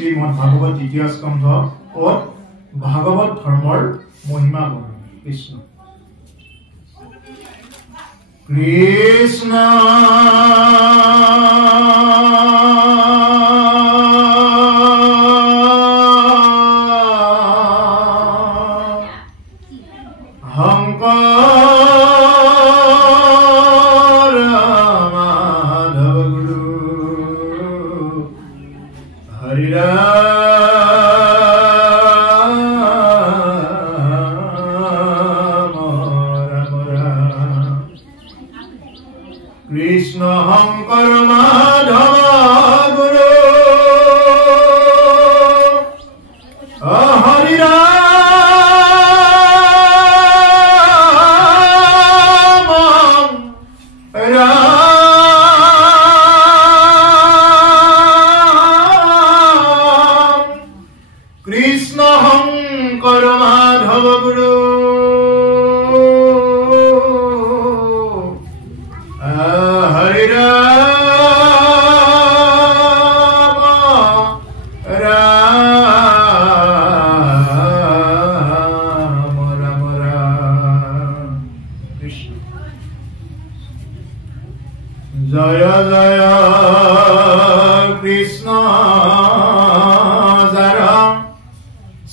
শ্ৰীমদ ভাগৱত দ্বিতীয় স্কন্ধ পদ ভাগৱত ধৰ্মৰ মহিমা বৰ্ণনা। কৃষ্ণ কৃষ্ণ কৃষ্ণ শংকৰ মাধৱ গুৰু হৰি ৰাম ৰাম কৃষ্ণ শংকৰ মাধৱ গুৰু হৰি ৰাম ৰাম ৰাম ৰাম কৃষ্ণ জয় জয় কৃষ্ণ যাৰ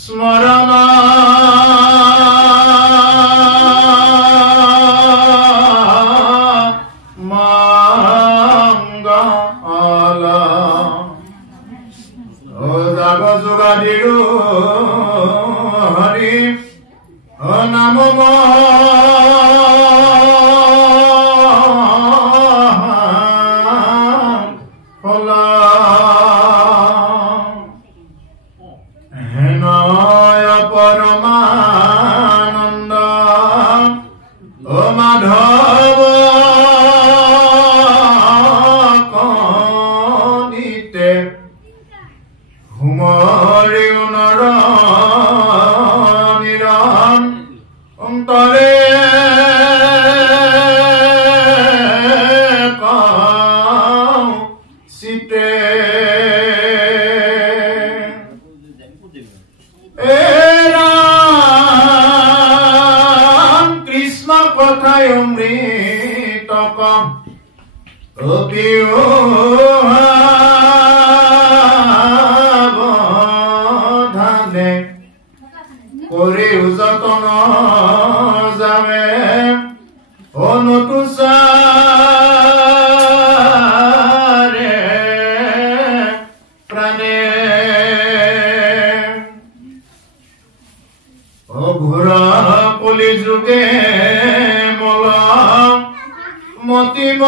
স্মৰণ যোগাদিৰো হৰি নাম হেনয় পৰমানন্দ ও মাধৱ কণিতে হুমৰি উনৰ নিৰণ অন্তৰে চিতে ৰাম কৃষ্ণ কথায় অমৃত কম কৰি উজতন যাবে অনুতুচাৰে প্ৰাণে অঘোৰ কলি যুগে মল মতিব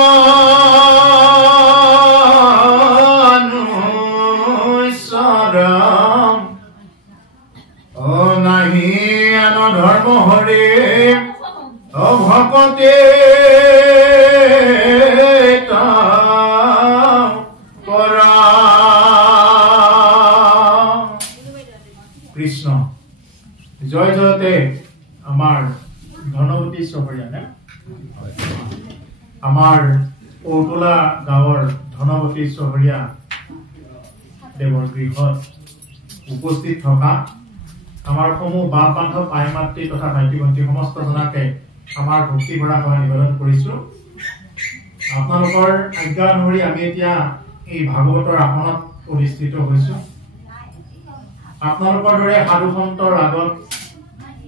নাহি আন ধৰ্ম হৰি ভকতে পৰা কৃষ্ণ জয় জয়তে আমাৰ ধনৱতী চহৰীয়া নে আমাৰ ঔটোলা গাঁৱৰ ধনৱতী চহৰীয়া দেৱৰ গৃহত উপস্থিত থকা আমাৰ সমূহ বাপ বান্ধৱ আই মাতৃ তথা ভাইটি ভণ্টি সমস্ত জনাকে আমাৰ ভক্তি ভৰা সেৱা নিবেদন কৰিছো। আপোনালোকৰ আজ্ঞা অনুসৰি আমি এতিয়া এই ভাগৱতৰ আসনত অধিষ্ঠিত হৈছো। আপোনালোকৰ দৰে সাধু সন্তৰ আগত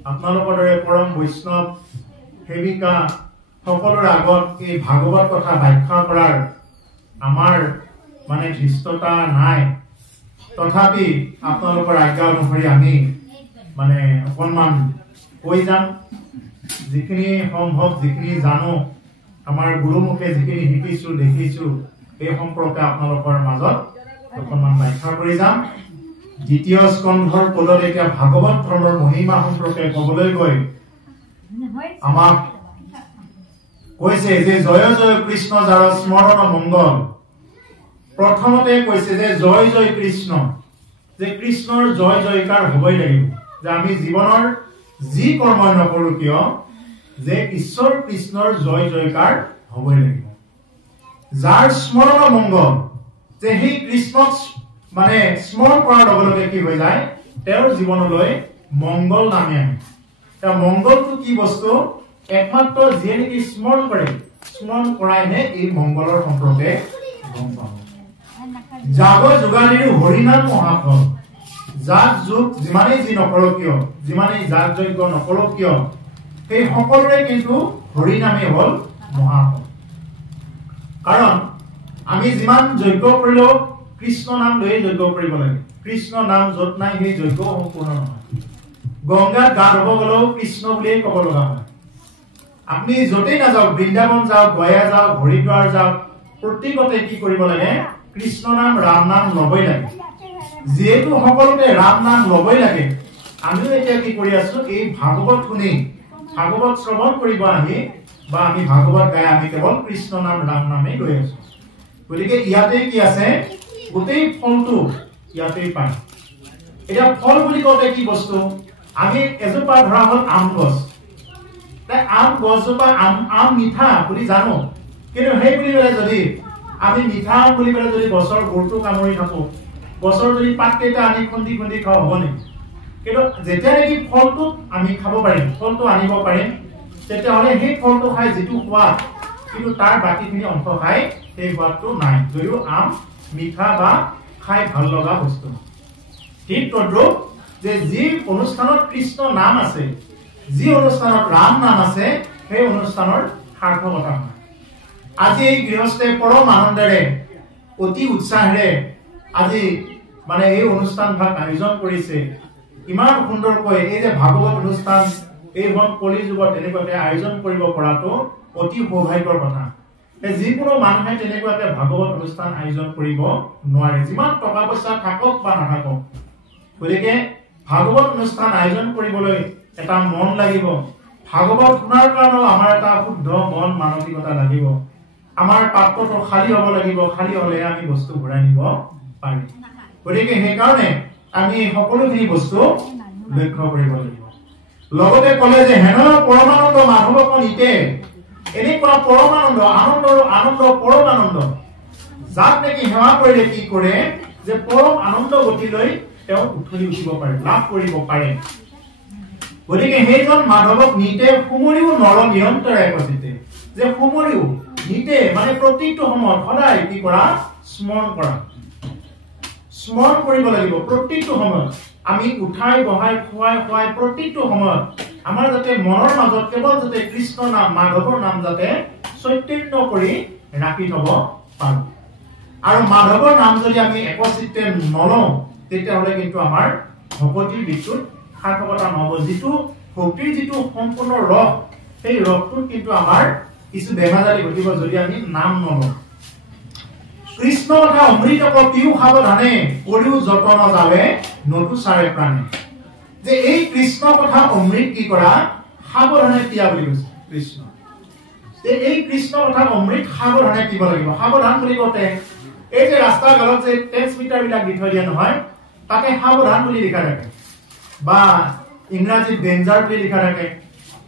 আপোনালোকৰ দৰে পৰম বৈষ্ণৱ সেৱিকা সকলোৰে আগত এই ভাগৱত কথা ব্যাখ্যা কৰাৰ আমাৰ মানে ধৃষ্টতা নাই। তথাপি আপোনালোকৰ আজ্ঞা অনুসৰি আমি মানে অকণমান কৈ যাম, যিখিনি সম্ভৱ যিখিনি জানো আমাৰ গুৰুমুখে যিখিনি শিকিছো দেখিছো এই সম্পৰ্কে আপোনালোকৰ মাজত অকণমান ব্যাখ্যা কৰি যাম। দ্বিতীয় স্কন্ধৰ পদত এতিয়া ভাগৱত ধৰ্মৰ মহিমা সম্পৰ্কে ক'বলৈ গৈ আমাক কৈছে যে জয় জয় কৃষ্ণ যাৰ স্মৰণ মংগল। প্ৰথমতে কৈছে যে জয় জয় কৃষ্ণ, যে কৃষ্ণৰ জয় জয়কাৰ হ'বই লাগিব, যে আমি জীৱনৰ যি কৰ্মই নকৰো কিয় যে ঈশ্বৰ কৃষ্ণৰ জয় জয়কাৰ হ'বই লাগিব। যাৰ স্মৰণ মংগল, যে সেই কৃষ্ণক মানে স্মৰণ কৰাৰ লগে লগে কি হৈ যায় তেওঁৰ জীৱনলৈ মংগল নামে আহে তাৰ মংগলটো কি বস্তু একমাত্ৰ যিয়ে নেকি স্মৰণ কৰে স্মৰণ কৰাইহে এই মংগলৰ সম্পৰ্কে গম পাব জাগ যোগালীৰ হৰিনাম মহাফল জাগ যোগ যিমানেই যি নকৰক কিয় যিমানেই জাগ যজ্ঞ নকৰক কিয় সেই সকলোৰে কিন্তু হৰিনামে হ'ল মহাফল কাৰণ আমি যিমান যজ্ঞ কৰিলেও কৃষ্ণ নাম লৈয়ে যজ্ঞ কৰিব লাগে কৃষ্ণ নাম যত নাই সেই যজ্ঞ সম্পূৰ্ণ নহয় গংগাত গা ধুব গ'লেও কৃষ্ণ বুলিয়ে ক'ব লগা হয় আপনি যতেই নাযাওক বৃন্দাবন যাওক গয়া যাওক হৰিদ্বাৰ যাওক প্ৰত্যেকতে কি কৰিব লাগে কৃষ্ণ নাম ৰাম নাম ল'বই লাগে যেহেতু সকলোতে ৰাম নাম ল'বই লাগে আমিও এতিয়া কি কৰি আছো এই ভাগৱত শুনি ভাগৱত শ্ৰৱণ কৰিব আহি বা আমি ভাগৱত গাই আমি কেৱল কৃষ্ণ নাম ৰাম নামেই লৈ আছো গতিকে ইয়াতে কি আছে গোটেই ফলটো ইয়াতেই পায় এতিয়া ফল বুলি কওঁতে কি বস্তু আমি এজোপা ধৰা হ'ল আম গছ আম গছজোপা আম মিঠা বুলি জানো কিন্তু সেই বুলি ক'লে যদি আমি মিঠা আম বুলি ক'লে যদি গছৰ গুৰটো কামুৰি থাকো গছৰ যদি পাতকেইটা আনি খুন্দি খুন্দি খাওঁ হ'ব নেকি কিন্তু যেতিয়া নেকি ফলটো আমি খাব পাৰিম ফলটো আনিব পাৰিম তেতিয়াহ'লে সেই ফলটো খাই যিটো সোৱাদ কিন্তু তাৰ বাকীখিনি অংশ খাই সেই সোৱাদটো নাই যদিও আম মিঠা বা খাই ভাল লগা বস্তু ঠিক তদ্ৰুপ যে যি অনুষ্ঠানত কৃষ্ণ নাম আছে যি অনুষ্ঠানত ৰাম নাম আছে সেই অনুষ্ঠানৰ সাৰ্থকতা হয় আজি এই গৃহস্থে পৰম আনন্দেৰে অতি উৎসাহেৰে আজি মানে এই অনুষ্ঠান ভাগ আয়োজন কৰিছে ইমান সুন্দৰকৈ এই যে ভাগৱত অনুষ্ঠান এইখন কলি যুগত এনেকুৱাকে আয়োজন কৰিব পৰাটো অতি সৌভাগ্যৰ কথা যিকোনো মানুহে তেনেকুৱাকে ভাগৱত অনুষ্ঠান আয়োজন কৰিব নোৱাৰে যিমান টকা পইচা থাকক বা নাথাকক গতিকে ভাগৱত অনুষ্ঠান আয়োজন কৰিবলৈ এটা মন লাগিব ভাগৱত শুনাৰ কাৰণেও আমাৰ এটা শুদ্ধ মন মানসিকতা লাগিব আমাৰ পাত্ৰটো খালী হ'ব লাগিব খালী হ'লে আমি বস্তু ঘূৰাই নিব পাৰিম গতিকে সেইকাৰণে আমি সকলোখিনি বস্তু লক্ষ্য কৰিব লাগিব লগতে ক'লে যে হেন পৰমানন্দ মাধৱক নিতে এনেকুৱা পৰমানন্দ আনন্দ পৰম আনন্দ যাক নেকি সেৱা কৰিলে কি কৰে যে পৰম আনন্দ গতিলৈ তেওঁ উঠলি উঠিব পাৰে লাভ কৰিব পাৰে গতিকে সেইজন মাধৱক নিতে সুমৰিও নৰ নিৰন্তৰে একচিতে যে সুমৰিও নিতে মানে প্ৰতিটো সময়ত সদায় কি কৰা স্মৰণ কৰিব লাগিব প্ৰতিটো সময়ত আমি উঠাই বহাই খুৱাই প্ৰতিটো সময়ত আমাৰ যাতে মনৰ মাজত কেৱল যাতে কৃষ্ণ নাম মাধৱৰ নাম যাতে চৈতন্য কৰি ৰাখি থব পাৰো আৰু মাধৱৰ নাম যদি আমি একচিত্তে নলওঁ তেতিয়াহ'লে কিন্তু আমাৰ ভকতিৰ দিশটোত সাৰ্থকতা নহ'ব যিটো ভক্তিৰ যিটো সম্পূৰ্ণ ৰস সেই ৰসটোত কিন্তু আমাৰ কিছু বেমাজালি ঘটিব যদি আমি নাম নলওঁ কৃষ্ণ কথা অমৃত পিও সাৱধানে কৰিও যতন যাবে নতু চাৰে প্ৰাণে যে এই কৃষ্ণ কথা অমৃত কি কৰা সাৱধানে পিয়া বুলি কৈছে কৃষ্ণ এই কৃষ্ণ কথা অমৃত সাৱধানে পিব লাগিব সাৱধান বুলি কওঁতে এই যে ৰাস্তা গালত যে টেক্স মিটাৰ বিলাক দি থৈ দিয়া নহয় তাতে সাৱধান বুলি লিখা থাকে বা ইংৰাজীত ডেঞ্জাৰ বুলি লিখা থাকে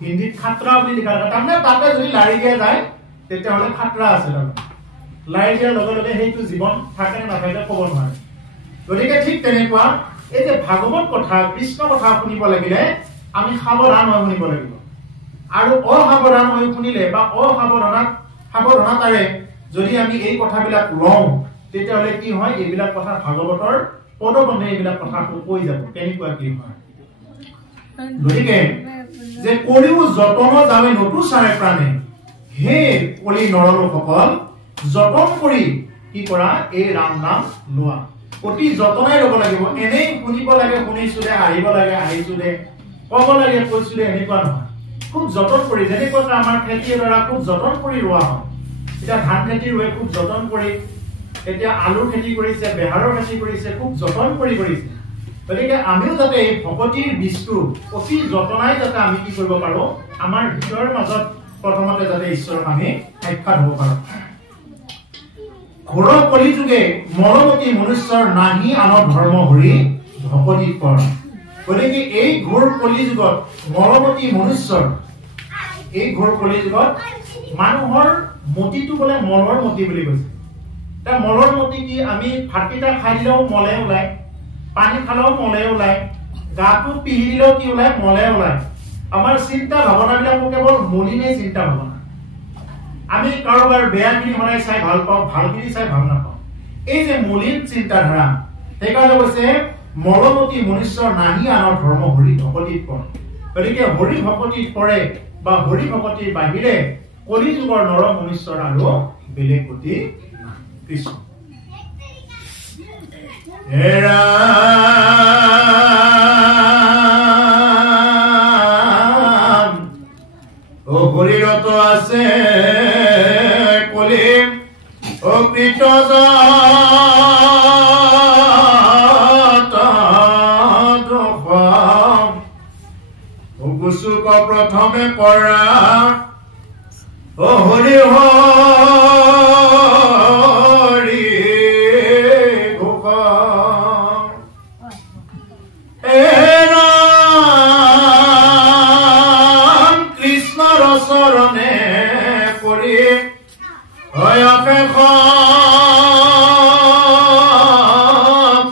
হিন্দীত খাতৰা বুলি লিখা থাকে তাৰমানে তাতে যদি লাৰি দিয়া যায় তেতিয়াহ'লে খাতৰা আছে তাৰমানে লাৰি দিয়াৰ লগে লগে সেইটো জীৱন থাকে নে নাথাকে ক'ব নোৱাৰে গতিকে ঠিক তেনেকুৱা এই যে ভাগৱত কথা কৃষ্ণ কথা শুনিব লাগিলে আমি সাৱধান হৈ শুনিব লাগিব আৰু অসাৱধান হৈ শুনিলে বা সাৱধানতাৰে যদি আমি এই কথাবিলাক লওঁ তেতিয়াহ'লে কি হয় এইবিলাক কথা ভাগৱতৰ পদবন্ধে এইবিলাক কথা কৈ যাব কেনেকুৱা কি হয় গতিকে যে কৰিও যতন যাবে নতু চাৰে প্ৰাণে হে কলি নৰলোকসকল যতন কৰি কি কৰা এই ৰাম নাম লোৱা অতি যতনাই ল'ব লাগিব এনেই শুনিব লাগে শুনিছো দে আহিব লাগে আহিছো দে ক'ব লাগে কৈছো দে এনেকুৱা নহয় খুব যতন কৰি যেনেকৈ আমাৰ খেতিৰ দ্বাৰা খুব যতন কৰি ৰোৱা হয় এতিয়া ধান খেতি ৰুৱে খুব যতন কৰি এতিয়া আলুৰ খেতি কৰিছে বেহাৰৰ খেতি কৰিছে খুব যতন কৰি কৰিছে গতিকে আমিও যাতে এই ভকতিৰ বীজটো অতি যতনাই যাতে আমি কি কৰিব পাৰো আমাৰ হৃদয়ৰ মাজত প্ৰথমতে যাতে ঈশ্বৰক আমি সাক্ষাৎ হ'ব পাৰো ঘোৰ কলিযুগে মৰমতী মনুষ্যৰ নাহি আনৰ ধৰ্ম হৰি ভকতি কৰ গতিকে এই ঘোৰ কলিযুগত মৰমতী মনুষ্যৰ এই ঘোৰ কলিযুগত মানুহৰ মতিটো বোলে মনৰ মতি বুলি কৈছে তা মলৰ মতি কি আমি ভাতকেইটা খাই দিলেও মলে ওলায়, পানী খালেও মলে ওলায়, গাটো পিহি দিলেও কি ওলায়, মলে ওলায়। আমাৰ চিন্তা ভাৱনাবিলাকো কেৱল মলিনে চিন্তা ভাৱনা। আমি কাৰোবাৰ বেয়াখিনি সদায় চাই ভাল পাওঁ, ভালখিনি চাই ভাল নাপাওঁ। এই যে মলিন চিন্তাধাৰা, সেইকাৰণে কৈছে মলমতি মনুষ্যৰ নাহি আনৰ ধৰ্ম হৰি ভকতিত পৰে। গতিকে হৰি ভকতিত পৰে বা হৰি ভকতিৰ বাহিৰে কলি যুগৰ নৰ মনুষ্যৰ আৰু বেলেগ গতি নাই। কৃষ্ণ ও হৰিৰত আছে কলি ও কৃত গুচুক প্ৰথমে পৰা ও হৰি হৰি ঘোষ ৰাম কৃষ্ণৰ চৰণে পৰি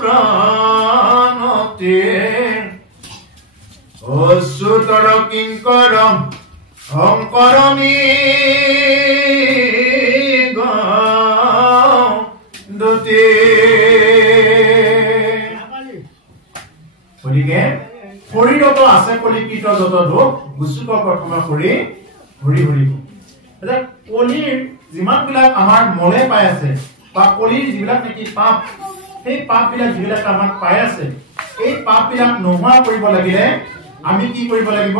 প্ৰাণতে অচ্যুতৰ কিংকৰম শংকৰমী গতি। গতিকে শৰীৰত আছে কলিকৃত যত দুখ গুচুক প্ৰথমে কৰি হৰি হৰি। কলিৰ যিমানবিলাক আমাৰ মলে পাই আছে বা কলিৰ যিবিলাক নেকি পাপ, সেই পাপবিলাক যিবিলাক আমাক পাই আছে, এই পাপবিলাক নোহোৱা কৰিব লাগিলে আমি কি কৰিব লাগিব?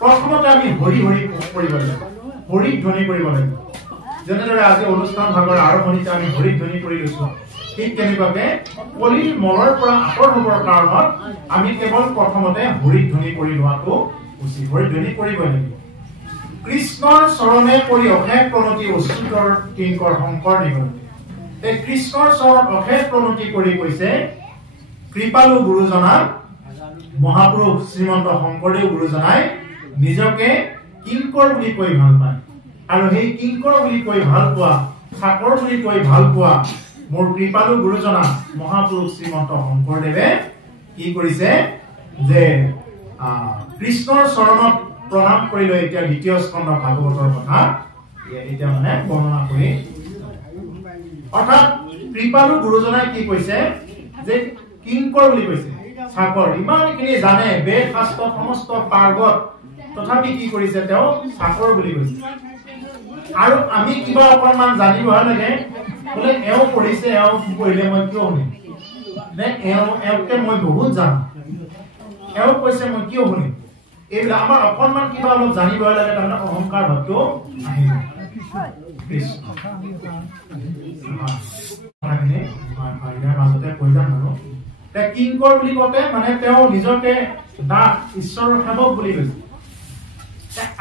প্ৰথমতে আমি হৰি হৰি কৰিব লাগিব, হৰি ধ্বনি কৰিব লাগিব। যেনেদৰে আজি অনুষ্ঠান ভাগৰ আৰম্ভণিতে আমি হৰি ধ্বনি কৰি লৈছো, ঠিক তেনেকুৱাকে কলিৰ মলৰ পৰা আঁতৰ হ'বৰ কাৰণত আমি কেৱল প্ৰথমতে হৰি ধ্বনি কৰি লোৱাটো উচিত। হৰি ধ্বনি কৰিব লাগিব। কৃষ্ণৰ চৰণে পৰি অশেষ প্ৰণতি অচ্যুতৰ কিংকৰ শংকৰ নিগন্তি। এই কৃষ্ণৰ চৰণ অশেষ প্ৰণতি কৰি কৈছে কৃপালু গুৰুজনা মহাপুৰুষ শ্ৰীমন্ত শংকৰদেৱ গুৰুজনাই নিজকে কিংকৰ বুলি কৈ ভাল পায়। আৰু সেই কিংকৰ বুলি কৈ ভাল পোৱা, চাকৰ বুলি কৈ ভাল পোৱা মোৰ কৃপালু গুৰুজনা মহাপুৰুষ শ্ৰীমন্ত শংকৰদেৱে কি কৰিছে যে কৃষ্ণৰ চৰণত প্ৰণাম কৰি লৈ এতিয়া দ্বিতীয় স্কন্ধ ভাগৱতৰ কথা এতিয়া মানে বৰ্ণনা কৰি, অৰ্থাৎ কৃপালু গুৰুজনাই কি কৈছে যে কিংকৰ বুলি কৈছে, চাকৰ। ইমানখিনি জানে, বেদ শাস্ত্ৰ সমস্ত পাৰ্গত, তথাপি কি কৰিছে তেওঁ চাকৰ বুলি কৈছে। আৰু আমি কিবা অকণমান জানিব লাগে, বোলে এওঁ পঢ়িছে, এওঁ পঢ়িলে মই কিয় শুনিম, নে এওঁকে মই বহুত জানো, এওঁ কৈছে মই কিয় শুনিম, এইবিলাক আমাৰ অকণমান কিবা অলপ জানিব লাগে, তাৰমানে অহংকাৰ ভাৱটো আহিব। মাজতে কৈ যাম আৰু কিংকৰ বুলি কওঁতে মানে তেওঁ নিজকে দাস, ঈশ্বৰৰ সেৱক বুলি কৈছে।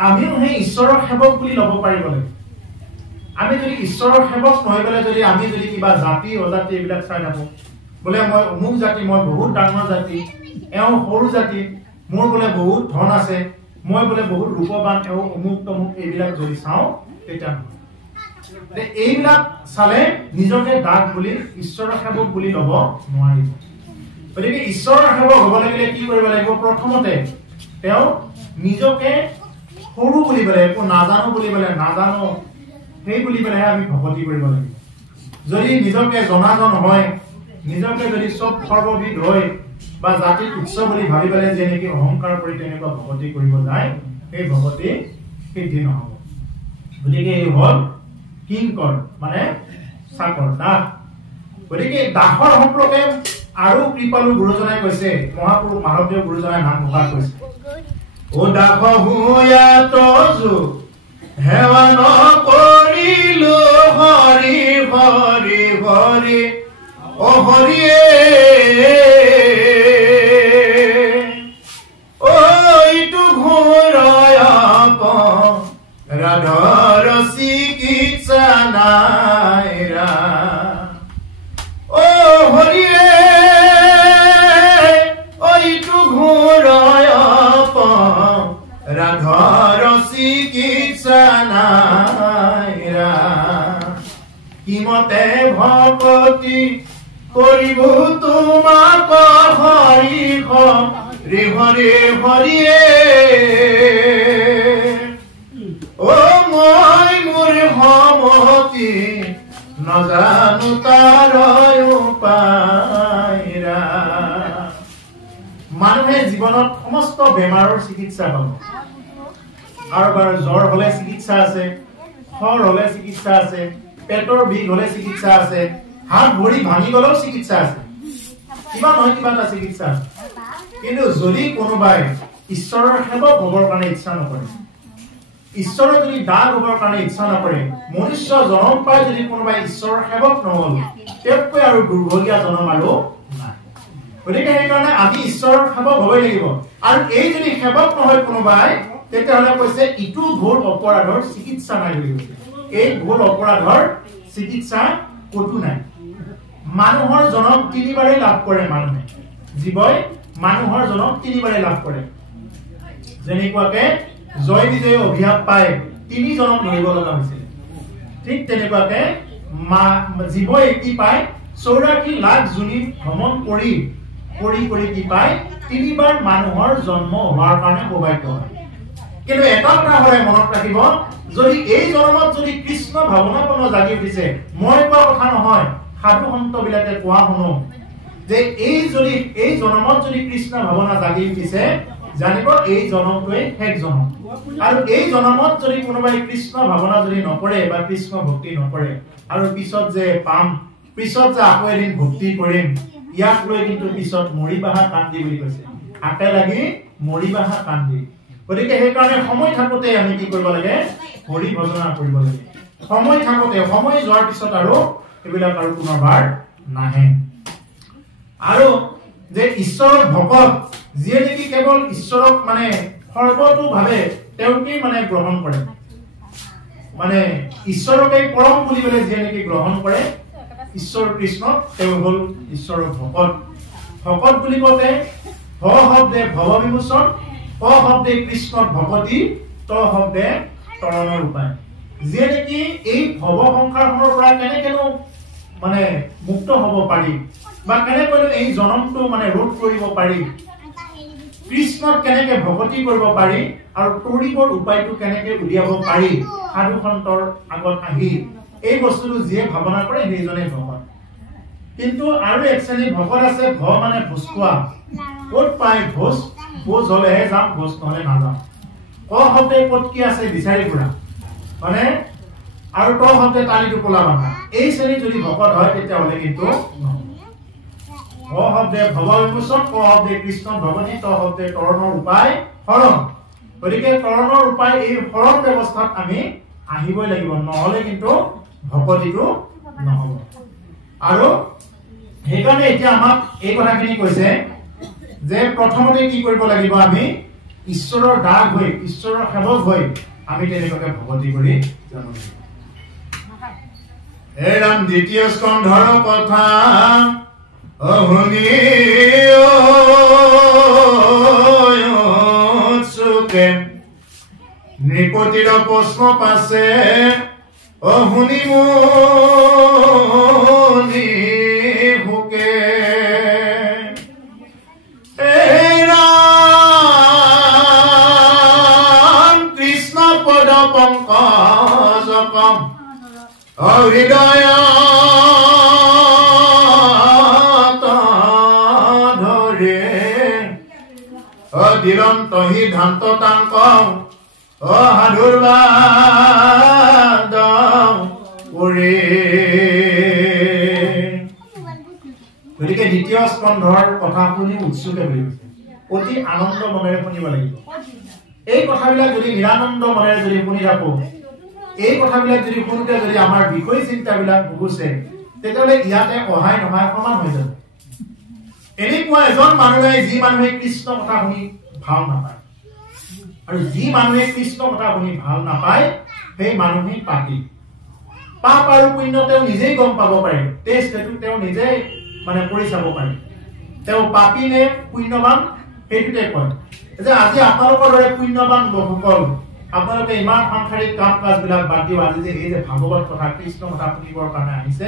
আমিও সেই ঈশ্বৰৰ সেৱক বুলি ল'ব পাৰিব লাগে। আমি যদি ঈশ্বৰৰ সেৱক নহয় পেলাই যদি আমি যদি কিবা জাতি অজাতি এইবিলাক চাই থাকো, বোলে মই অমুক জাতি, মই বহুত ডাঙৰ জাতি, এওঁ সৰু জাতি, মোৰ বোলে বহুত ধন আছে, মই বোলে বহুত ৰূপৱান, এওঁ অমুক তমুক, এইবিলাক যদি চাওঁ তেতিয়া নহয়। এইবিলাক চালে নিজকে দাস বুলি, ঈশ্বৰৰ সেৱক বুলি ল'ব নোৱাৰিব। গতিকে ঈশ্বৰৰ সেৱক হ'ব লাগিলে কি কৰিব লাগিব? প্ৰথমতে তেওঁ নিজকে সৰু বুলি পেলাই, একো নাজানো বুলি পেলাই, নাজানো সেই বুলি পেলাইহে আমি ভকতি কৰিব লাগিব। যদি নিজকে জনাজন হয়, নিজকে যদি চব সৰ্ববিধ হয় বা জাতিৰ উৎস বুলি ভাবি পেলাই যে নেকি অহংকাৰ কৰি তেনেকুৱা ভকতি কৰিব যায়, সেই ভকতি সিদ্ধি নহব। গতিকে এই হল কিংকৰ মানে চাকৰ, দাস। গতিকে দাসৰ সম্পৰ্কে আৰু কৃপালু গুৰুজনাই কৈছে, মহাপুৰুষ মাধৱদেৱ গুৰুজনাই নাম প্ৰকাশ কৰিছে, ও দাস হুয়াত হেৱা নকৰিলো হৰি হৰি হৰি ও হৰিয়ে ঐটো ঘূৰাই ৰাধৰ চিকিৎসা নাইৰা ও হৰিয়ে ঐটো ঘূৰাই ৰাধৰ চিকিৎসা নাইৰা। কিমত মনতে ভকতি কৰিব তোমাক হৰি হৰি হৰি হৰিয়ে ও মই মোৰ সমতি নাজানো তাৰ উপায় মানুহে জীৱনত সমস্ত বেমাৰৰ চিকিৎসা পাব কাৰোবাৰ জ্বৰ হলে চিকিৎসা আছে খৰ হলে চিকিৎসা আছে পেটৰ বিষ হলে চিকিৎসা আছে হাত ভৰি ভাঙি গলেও চিকিৎসা আছে কিবা নহয় কিবা এটা চিকিৎসা আছে কিন্তু যদি কোনোবাই ঈশ্বৰৰ সেৱক হ'বৰ কাৰণে ইচ্ছা নকৰে ঈশ্বৰৰ যদি দাস হ'বৰ কাৰণে ইচ্ছা নকৰে মনুষ্য জন্ম পাই যদি কোনোবাই ঈশ্বৰৰ সেৱক নহল তেওঁতকৈ আৰু দুৰ্ভগীয়া জন্ম আৰু নাই গতিকে সেইকাৰণে আমি ঈশ্বৰৰ সেৱক হ'বই লাগিব আৰু এই যদি সেৱক নহয় কোনোবাই তেতিয়াহ'লে কৈছে ইটো ঘোৰ অপৰাধৰ চিকিৎসা নাই বুলি কৈছে এই ঘোৰ অপৰাধৰ চিকিৎসা কতো নাই মানুহৰ জন্ম তিনিবাৰেই লাভ কৰে মানুহে জীৱই মানুহৰ জন্ম তিনিবাৰেই লাভ কৰে যেনেকুৱাকে জয় বিজয় অভিশাপ পায় তিনি জন্ম ধৰিব লগা হৈছিল ঠিক তেনেকুৱাকে জীৱই কি পায় 84 লাখ জুনি ভ্ৰমণ কৰি কি পায় তিনিবাৰ মানুহৰ জন্ম হোৱাৰ কাৰণে সৌভাগ্য হয় কিন্তু এটা কথা হয় মনত ৰাখিব যদি এই জন্মত যদি কৃষ্ণ ভাৱনাপূৰ্ণ জাগি উঠিছে মই কোৱা কথা নহয় সাধু সন্ত বিলাকে কোৱা শুনো যে এই জন্মত যদি কৃষ্ণ ভাৱনা জাগি উঠিছে জানিব এই জন্মটোৱে শেষ জন্ম আৰু এই জন্মত যদি কোনোবাই কৃষ্ণ ভাৱনা যদি নকৰে বা কৃষ্ণ ভক্তি নকৰে আৰু পিছত যে পাম পিছত যে আকৌ এদিন ভক্তি কৰিম ইয়াক লৈ কিন্তু পিছত মৰিবাহা কান্দি বুলি কৈছে হাতে লাগি মৰিবাহা কান্দি গতিকে সেইকাৰণে সময় থাকোতে আমি কি কৰিব লাগে হৰি ভজনা কৰিব লাগে সময় থাকোতে সময় যোৱাৰ পিছত আৰু এইবিলাক আৰু পুনৰবাৰ নাহে আৰু যে ঈশ্বৰৰ ভকত যিয়ে নেকি কেৱল ঈশ্বৰক মানে সৰ্বতো ভাৱে তেওঁকেই মানে গ্ৰহণ কৰে মানে ঈশ্বৰকে পৰম বুলি ক'লে যিয়ে নেকি গ্ৰহণ কৰে ঈশ্বৰ কৃষ্ণ তেওঁ হ'ল ঈশ্বৰৰ ভকত ভকত বুলি কওঁতে ভ শব্দে ভৱ বিমোচন ক শব্দে কৃষ্ণৰ ভকতি ত শব্দে তৰণৰ উপায় যিয়ে নেকি এই ভৱ সংসাৰখনৰ পৰা কেনেকেনো মানে মুক্ত হ'ব পাৰি বা কেনেকৈ এই জনমটো মানে ৰোধ কৰিব পাৰি কৃষ্ণক কেনেকে ভকতি কৰিব পাৰি আৰু তৰিবৰ উপায়টো কেনেকে উলিয়াব পাৰি সাধু সন্তৰ আগত আহি এই বস্তুটো যিয়ে ভাৱনা কৰে সেইজনে ভকত কিন্তু আৰু এক শ্ৰেণীৰ ভকত আছে ভ মানে ভোজখোৱা ক'ত পায় ভোজ ভোজ হলেহে যাম ভোজ নহলে নাযাম ক শব্দে ক'ত কি আছে বিচাৰি ফুৰা মানে আৰু ত শব্দে তালিটো কোলা বান্ধা এই শ্ৰেণীৰ যদি ভকত হয় তেতিয়াহ'লে কিন্তু ভ শব্দে ভৱ বিমোচন ক শব্দে কৃষ্ণ ভগৱতী ত শব্দে তৰণৰ উপায় হৰণ গতিকে তৰণৰ উপায় এই হৰণ ব্যৱস্থাত আমি আহিবই লাগিব নহলে কিন্তু ভকতিটো নহব আৰু সেইকাৰণে এতিয়া আমাক এই কথাখিনি কৈছে যে প্ৰথমতে কি কৰিব লাগিব আমি ঈশ্বৰৰ দাস হৈ ঈশ্বৰৰ সেৱক হৈ আমি তেনেকৈ ভকতি কৰি যাব লাগিব হে ৰাম দ্বিতীয় স্কন্ধৰ কথা অহুনি চুকে নৃপতিৰ প্ৰশ্ন পাছে অহুনি মুনি হুকে ৰাম কৃষ্ণ পদ পংকজ কম হৃদয় দিলন্ত সিদ্ধান্ত তাংক সাধুৰ গতিকে দ্বিতীয় স্কন্ধৰ কথা শুনি উৎসুকে বুলি কৈছে অতি আনন্দ মনেৰে শুনিব লাগিব এই কথাবিলাক যদি নিৰানন্দ মনেৰে যদি শুনি থাকো এই কথাবিলাক যদি শুনোতে যদি আমাৰ বিষয় চিন্তাবিলাক নুগুচে তেতিয়াহ'লে ইয়াতে অহাই নহয় সমান হৈ যাব এনেকুৱা এজন মানুহে যি মানুহে কৃষ্ণ কথা শুনি ভাল নাপায় আৰু যি মানুহে কৃষ্ণ কথা শুনি ভাল নাপায় সেই মানুহেই পাপী পাপ আৰু পুণ্য তেওঁ নিজেই গম পাব পাৰে টেষ্ট সেইটো তেওঁ নিজেই মানে কৰি চাব পাৰে তেওঁ পাপী নে পুণ্যৱান সেইটোতে কয় যে আজি আপোনালোকৰ দৰে পুণ্যৱান লোকসকল আপোনালোকে ইমান সাংসাৰিক কাম কাজবিলাক বাদ দিব আজি যে এই যে ভাগৱত কথা কৃষ্ণ কথা শুনিবৰ কাৰণে আহিছে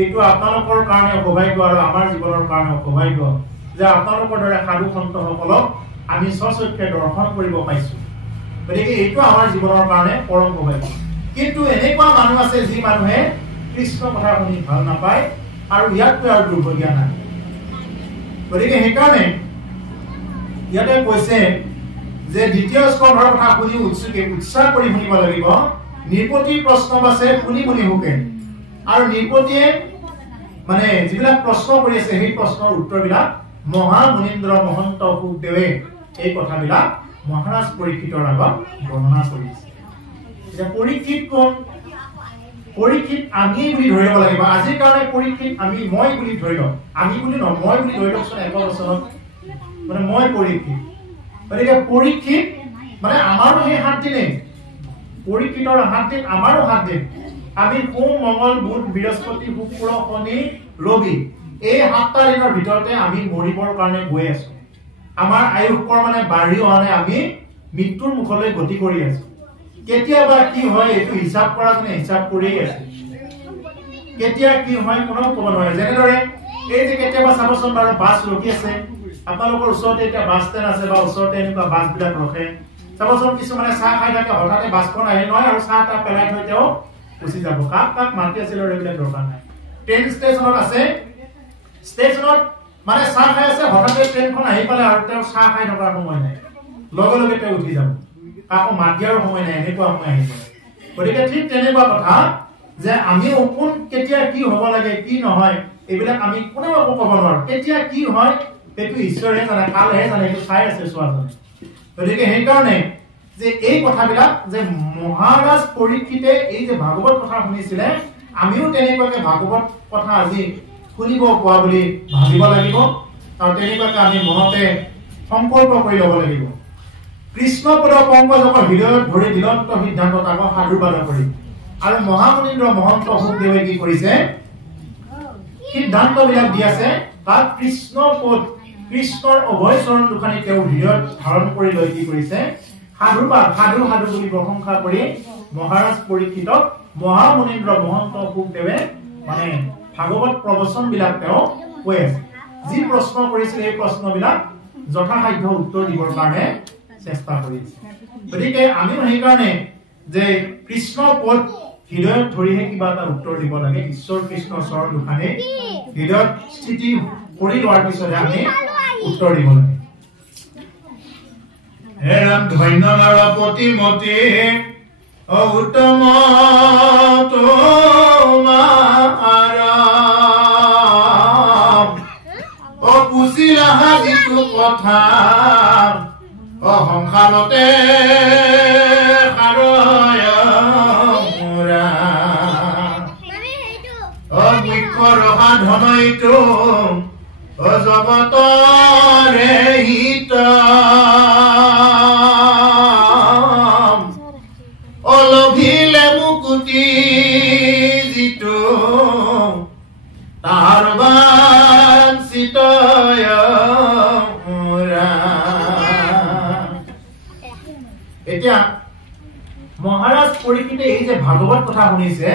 এইটো আপোনালোকৰ কাৰণে সৌভাগ্য আৰু আমাৰ জীৱনৰ কাৰণে সৌভাগ্য যে আপোনালোকৰ দৰে সাধু সন্তসকলক আমি স্বচক্ষে দৰ্শন কৰিব পাইছো গতিকে এইটো আমাৰ জীৱনৰ কাৰণে পৰম সৌভাগ্য কিন্তু এনেকুৱা মানুহ আছে যি মানুহে কৃষ্ণ কথা শুনি ভাল নাপায় আৰু ইয়াতকৈ আৰু দুৰ্ভাগ্য নাই গতিকে সেইকাৰণে ইয়াতে কৈছে যে দ্বিতীয় স্কন্ধৰ কথা শুনি উৎসাহ কৰি শুনিব লাগিব নিৰ্পতি প্ৰশ্ন আছে শুনি শুনি হুকে আৰু নিৰ্পতিয়ে মানে যিবিলাক প্ৰশ্ন কৰি আছে সেই প্ৰশ্নৰ উত্তৰবিলাক মহা মুনীন্দ্ৰ মহন্ত শুকদেৱে এই কথাবিলাক মহাৰাজ পৰীক্ষিতৰ আগত বৰ্ণনা কৰিছে এতিয়া পৰীক্ষিত কোন পৰীক্ষিত আমি বুলি ধৰিব লাগিব আজিৰ কাৰণে পৰীক্ষিত আমি মই বুলি ধৰি লওঁ আমি বুলি নহয় মই বুলি ধৰি লওকচোন এক বছৰত মানে মই পৰীক্ষিত গতিকে পৰীক্ষিত মানে আমাৰো সেই 7 দিনে পৰীক্ষিতৰ 7 দিন আমাৰো 7 দিন আমি সোম মঙ্গল বুধ বৃহস্পতি শুক্ৰ শনি ৰবি এই 7টা দিনৰ ভিতৰতে আমি মৰিবৰ কাৰণে গৈ আছো আমাৰ আয়ুষ্কৰ মানে বাঢ়ি অহা নাই আমি মৃত্যুৰ মুখলৈ গতি কৰি আছো কেতিয়াবা কি হয় এইটো হিচাপ কৰা জনে হিচাপ কৰিয়ে আছে কেতিয়া কি হয় কোনো ক'ব নোৱাৰে যেনেদৰে এই যে কেতিয়াবা চাবচোন বাৰু বাছ ৰখি আছে আপোনালোকৰ ওচৰতে এটা বাছ ষ্টেণ্ড আছে বা ওচৰতে এনেকুৱা বাছবিলাক ৰখে চাবচোন কিছুমানে চাহ খাই থাকে হঠাতে বাছখন আহে নহয় আৰু চাহটা পেলাই থৈ তেওঁ গুচি যাব কাক মাতি আছিল আৰু এইবিলাক দৰকাৰ নাই ট্ৰেইন ষ্টেচনত আছে ষ্টেচনত মানে চাহ খাই আছে হঠাতে ট্ৰেইনখন আহি পালে আৰু তেওঁ চাহ খাই থকাৰ সময় নাই লগে লগে তেওঁ উঠি যাব কাকো মাত দিয়াৰ সময় নাই এনেকুৱা সময় আহি পৰে গতিকে ঠিক তেনেকুৱা কথা যে আমি কোন কেতিয়া কি হ'ব লাগে কি নহয় এইবিলাক আমি কোনেও ক'ব নোৱাৰো কেতিয়া কি হয় সেইটো ঈশ্বৰে জানে কালহে জানে এইটো চাই আছে চোৱাজনে গতিকে সেইকাৰণে যে এই কথাবিলাক যে মহাৰাজ পৰীক্ষিতে এই যে ভাগৱত কথা শুনিছিলে আমিও তেনেকুৱাকে ভাগৱত কথা আজি শুনিব পোৱা বুলি ভাবিব লাগিব আৰু তেনেকুৱাকে আমি মনতে সংকল্প কৰি ল'ব লাগিব কৃষ্ণপদ পংকজকৰ হৃদয়ত ধৰি দিলন্ত সিদ্ধান্ত তাক সাধুবাদ কৰি আৰু মহামুনীন্দ্ৰ মহন্ত শুকদেৱে কি কৰিছে সিদ্ধান্তবিলাক দি আছে তাত কৃষ্ণপদ কৃষ্ণৰ অভয় চৰণ দুখানি তেওঁ হৃদয়ত ধাৰণ কৰি লৈ কি কৰিছে সাধুবাদ সাধু সাধু বুলি প্ৰশংসা কৰি মহাৰাজ পৰীক্ষিতক মহামুনীন্দ্ৰ মহন্ত শুকদেৱে মানে ভাগৱত প্ৰবচন বিলাক তেওঁ কৈ আছে যি প্ৰশ্ন কৰিছিল এই প্ৰশ্নবিলাক যথাসাধ্য উত্তৰ দিবৰ কাৰণে চেষ্টা কৰিছে গতিকে আমিও সেইকাৰণে যে কৃষ্ণ পদ হৃদয়ত ধৰিহে কিবা এটা উত্তৰ দিব লাগে ঈশ্বৰ কৃষ্ণ চৰণ দুখানি হৃদয়ত স্থিতি কৰি লোৱাৰ পিছতে আমি উত্তৰ দিব লাগে হে ৰাম ধন্য নৰপতিমতী উত্তম তোমাৰ বুজিলা যিটো কথা সংসাৰতে মুখ্য সাধন এইটো জগতৰে হিত অলভিলে মুকুতি যিটো তাৰ বাঞ্চিত এতিয়া মহাৰাজ পৰীক্ষিতে এই যে ভাগৱত কথা শুনিছে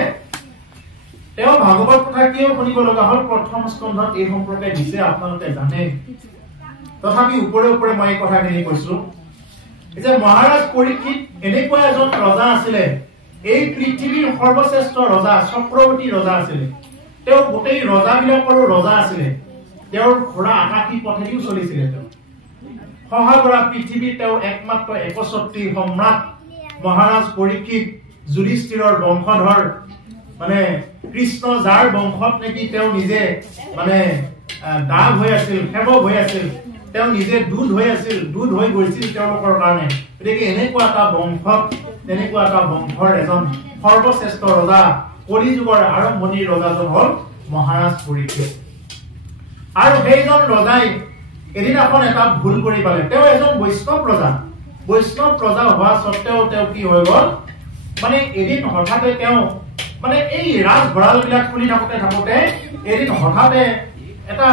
তেওঁ ভাগৱত কথা কিয় শুনিব লগা হল প্ৰথম স্কন্ধত এই সম্পৰ্কে দিছে আপোনালোকে জানে তথাপি ওপৰে ওপৰে মই এই কথাখিনি কৈছো যে মহাৰাজ পৰীক্ষিত এনেকুৱা এজন ৰজা আছিলে এই পৃথিৱীৰ সৰ্বশ্ৰেষ্ঠ ৰজা চক্ৰৱৰ্তী ৰজা আছিলে তেওঁ গোটেই ৰজাবিলাকৰো ৰজা আছিলে তেওঁৰ ঘোঁৰা আকাশী পথেদিও চলিছিলে তেওঁ সহাগৰা পৃথিৱীৰ তেওঁ একমাত্ৰ একছত্ৰী সম্ৰাট মহাৰাজ পৰীক্ষিত যুধিষ্ঠিৰৰ বংশধৰ মানে কৃষ্ণ যাৰ বংশত নেকি তেওঁ নিজে মানে দাগ হৈ আছিল সেৱক হৈ আছিল তেওঁ নিজে দুধ হৈ আছিল দুধ হৈ গৈছিল তেওঁলোকৰ কাৰণে গতিকে এনেকুৱা এটা বংশত তেনেকুৱা এটা বংশৰ এজন সৰ্বশ্ৰেষ্ঠ ৰজা কলিযুগৰ আৰম্ভণিৰ ৰজাজন হল মহাৰাজ পৰীক্ষিত আৰু সেইজন ৰজাই এদিনাখন এটা ভুল কৰি পালে তেওঁ এজন বৈষ্ণৱ ৰজা হোৱা স্বত্তেও তেওঁ কি হৈ গল মানে এদিন হঠাতে তেওঁ মানে এই ৰাজ ভঁৰাল বিলাক খুলি থাকোতে এদিন হঠাতে এটা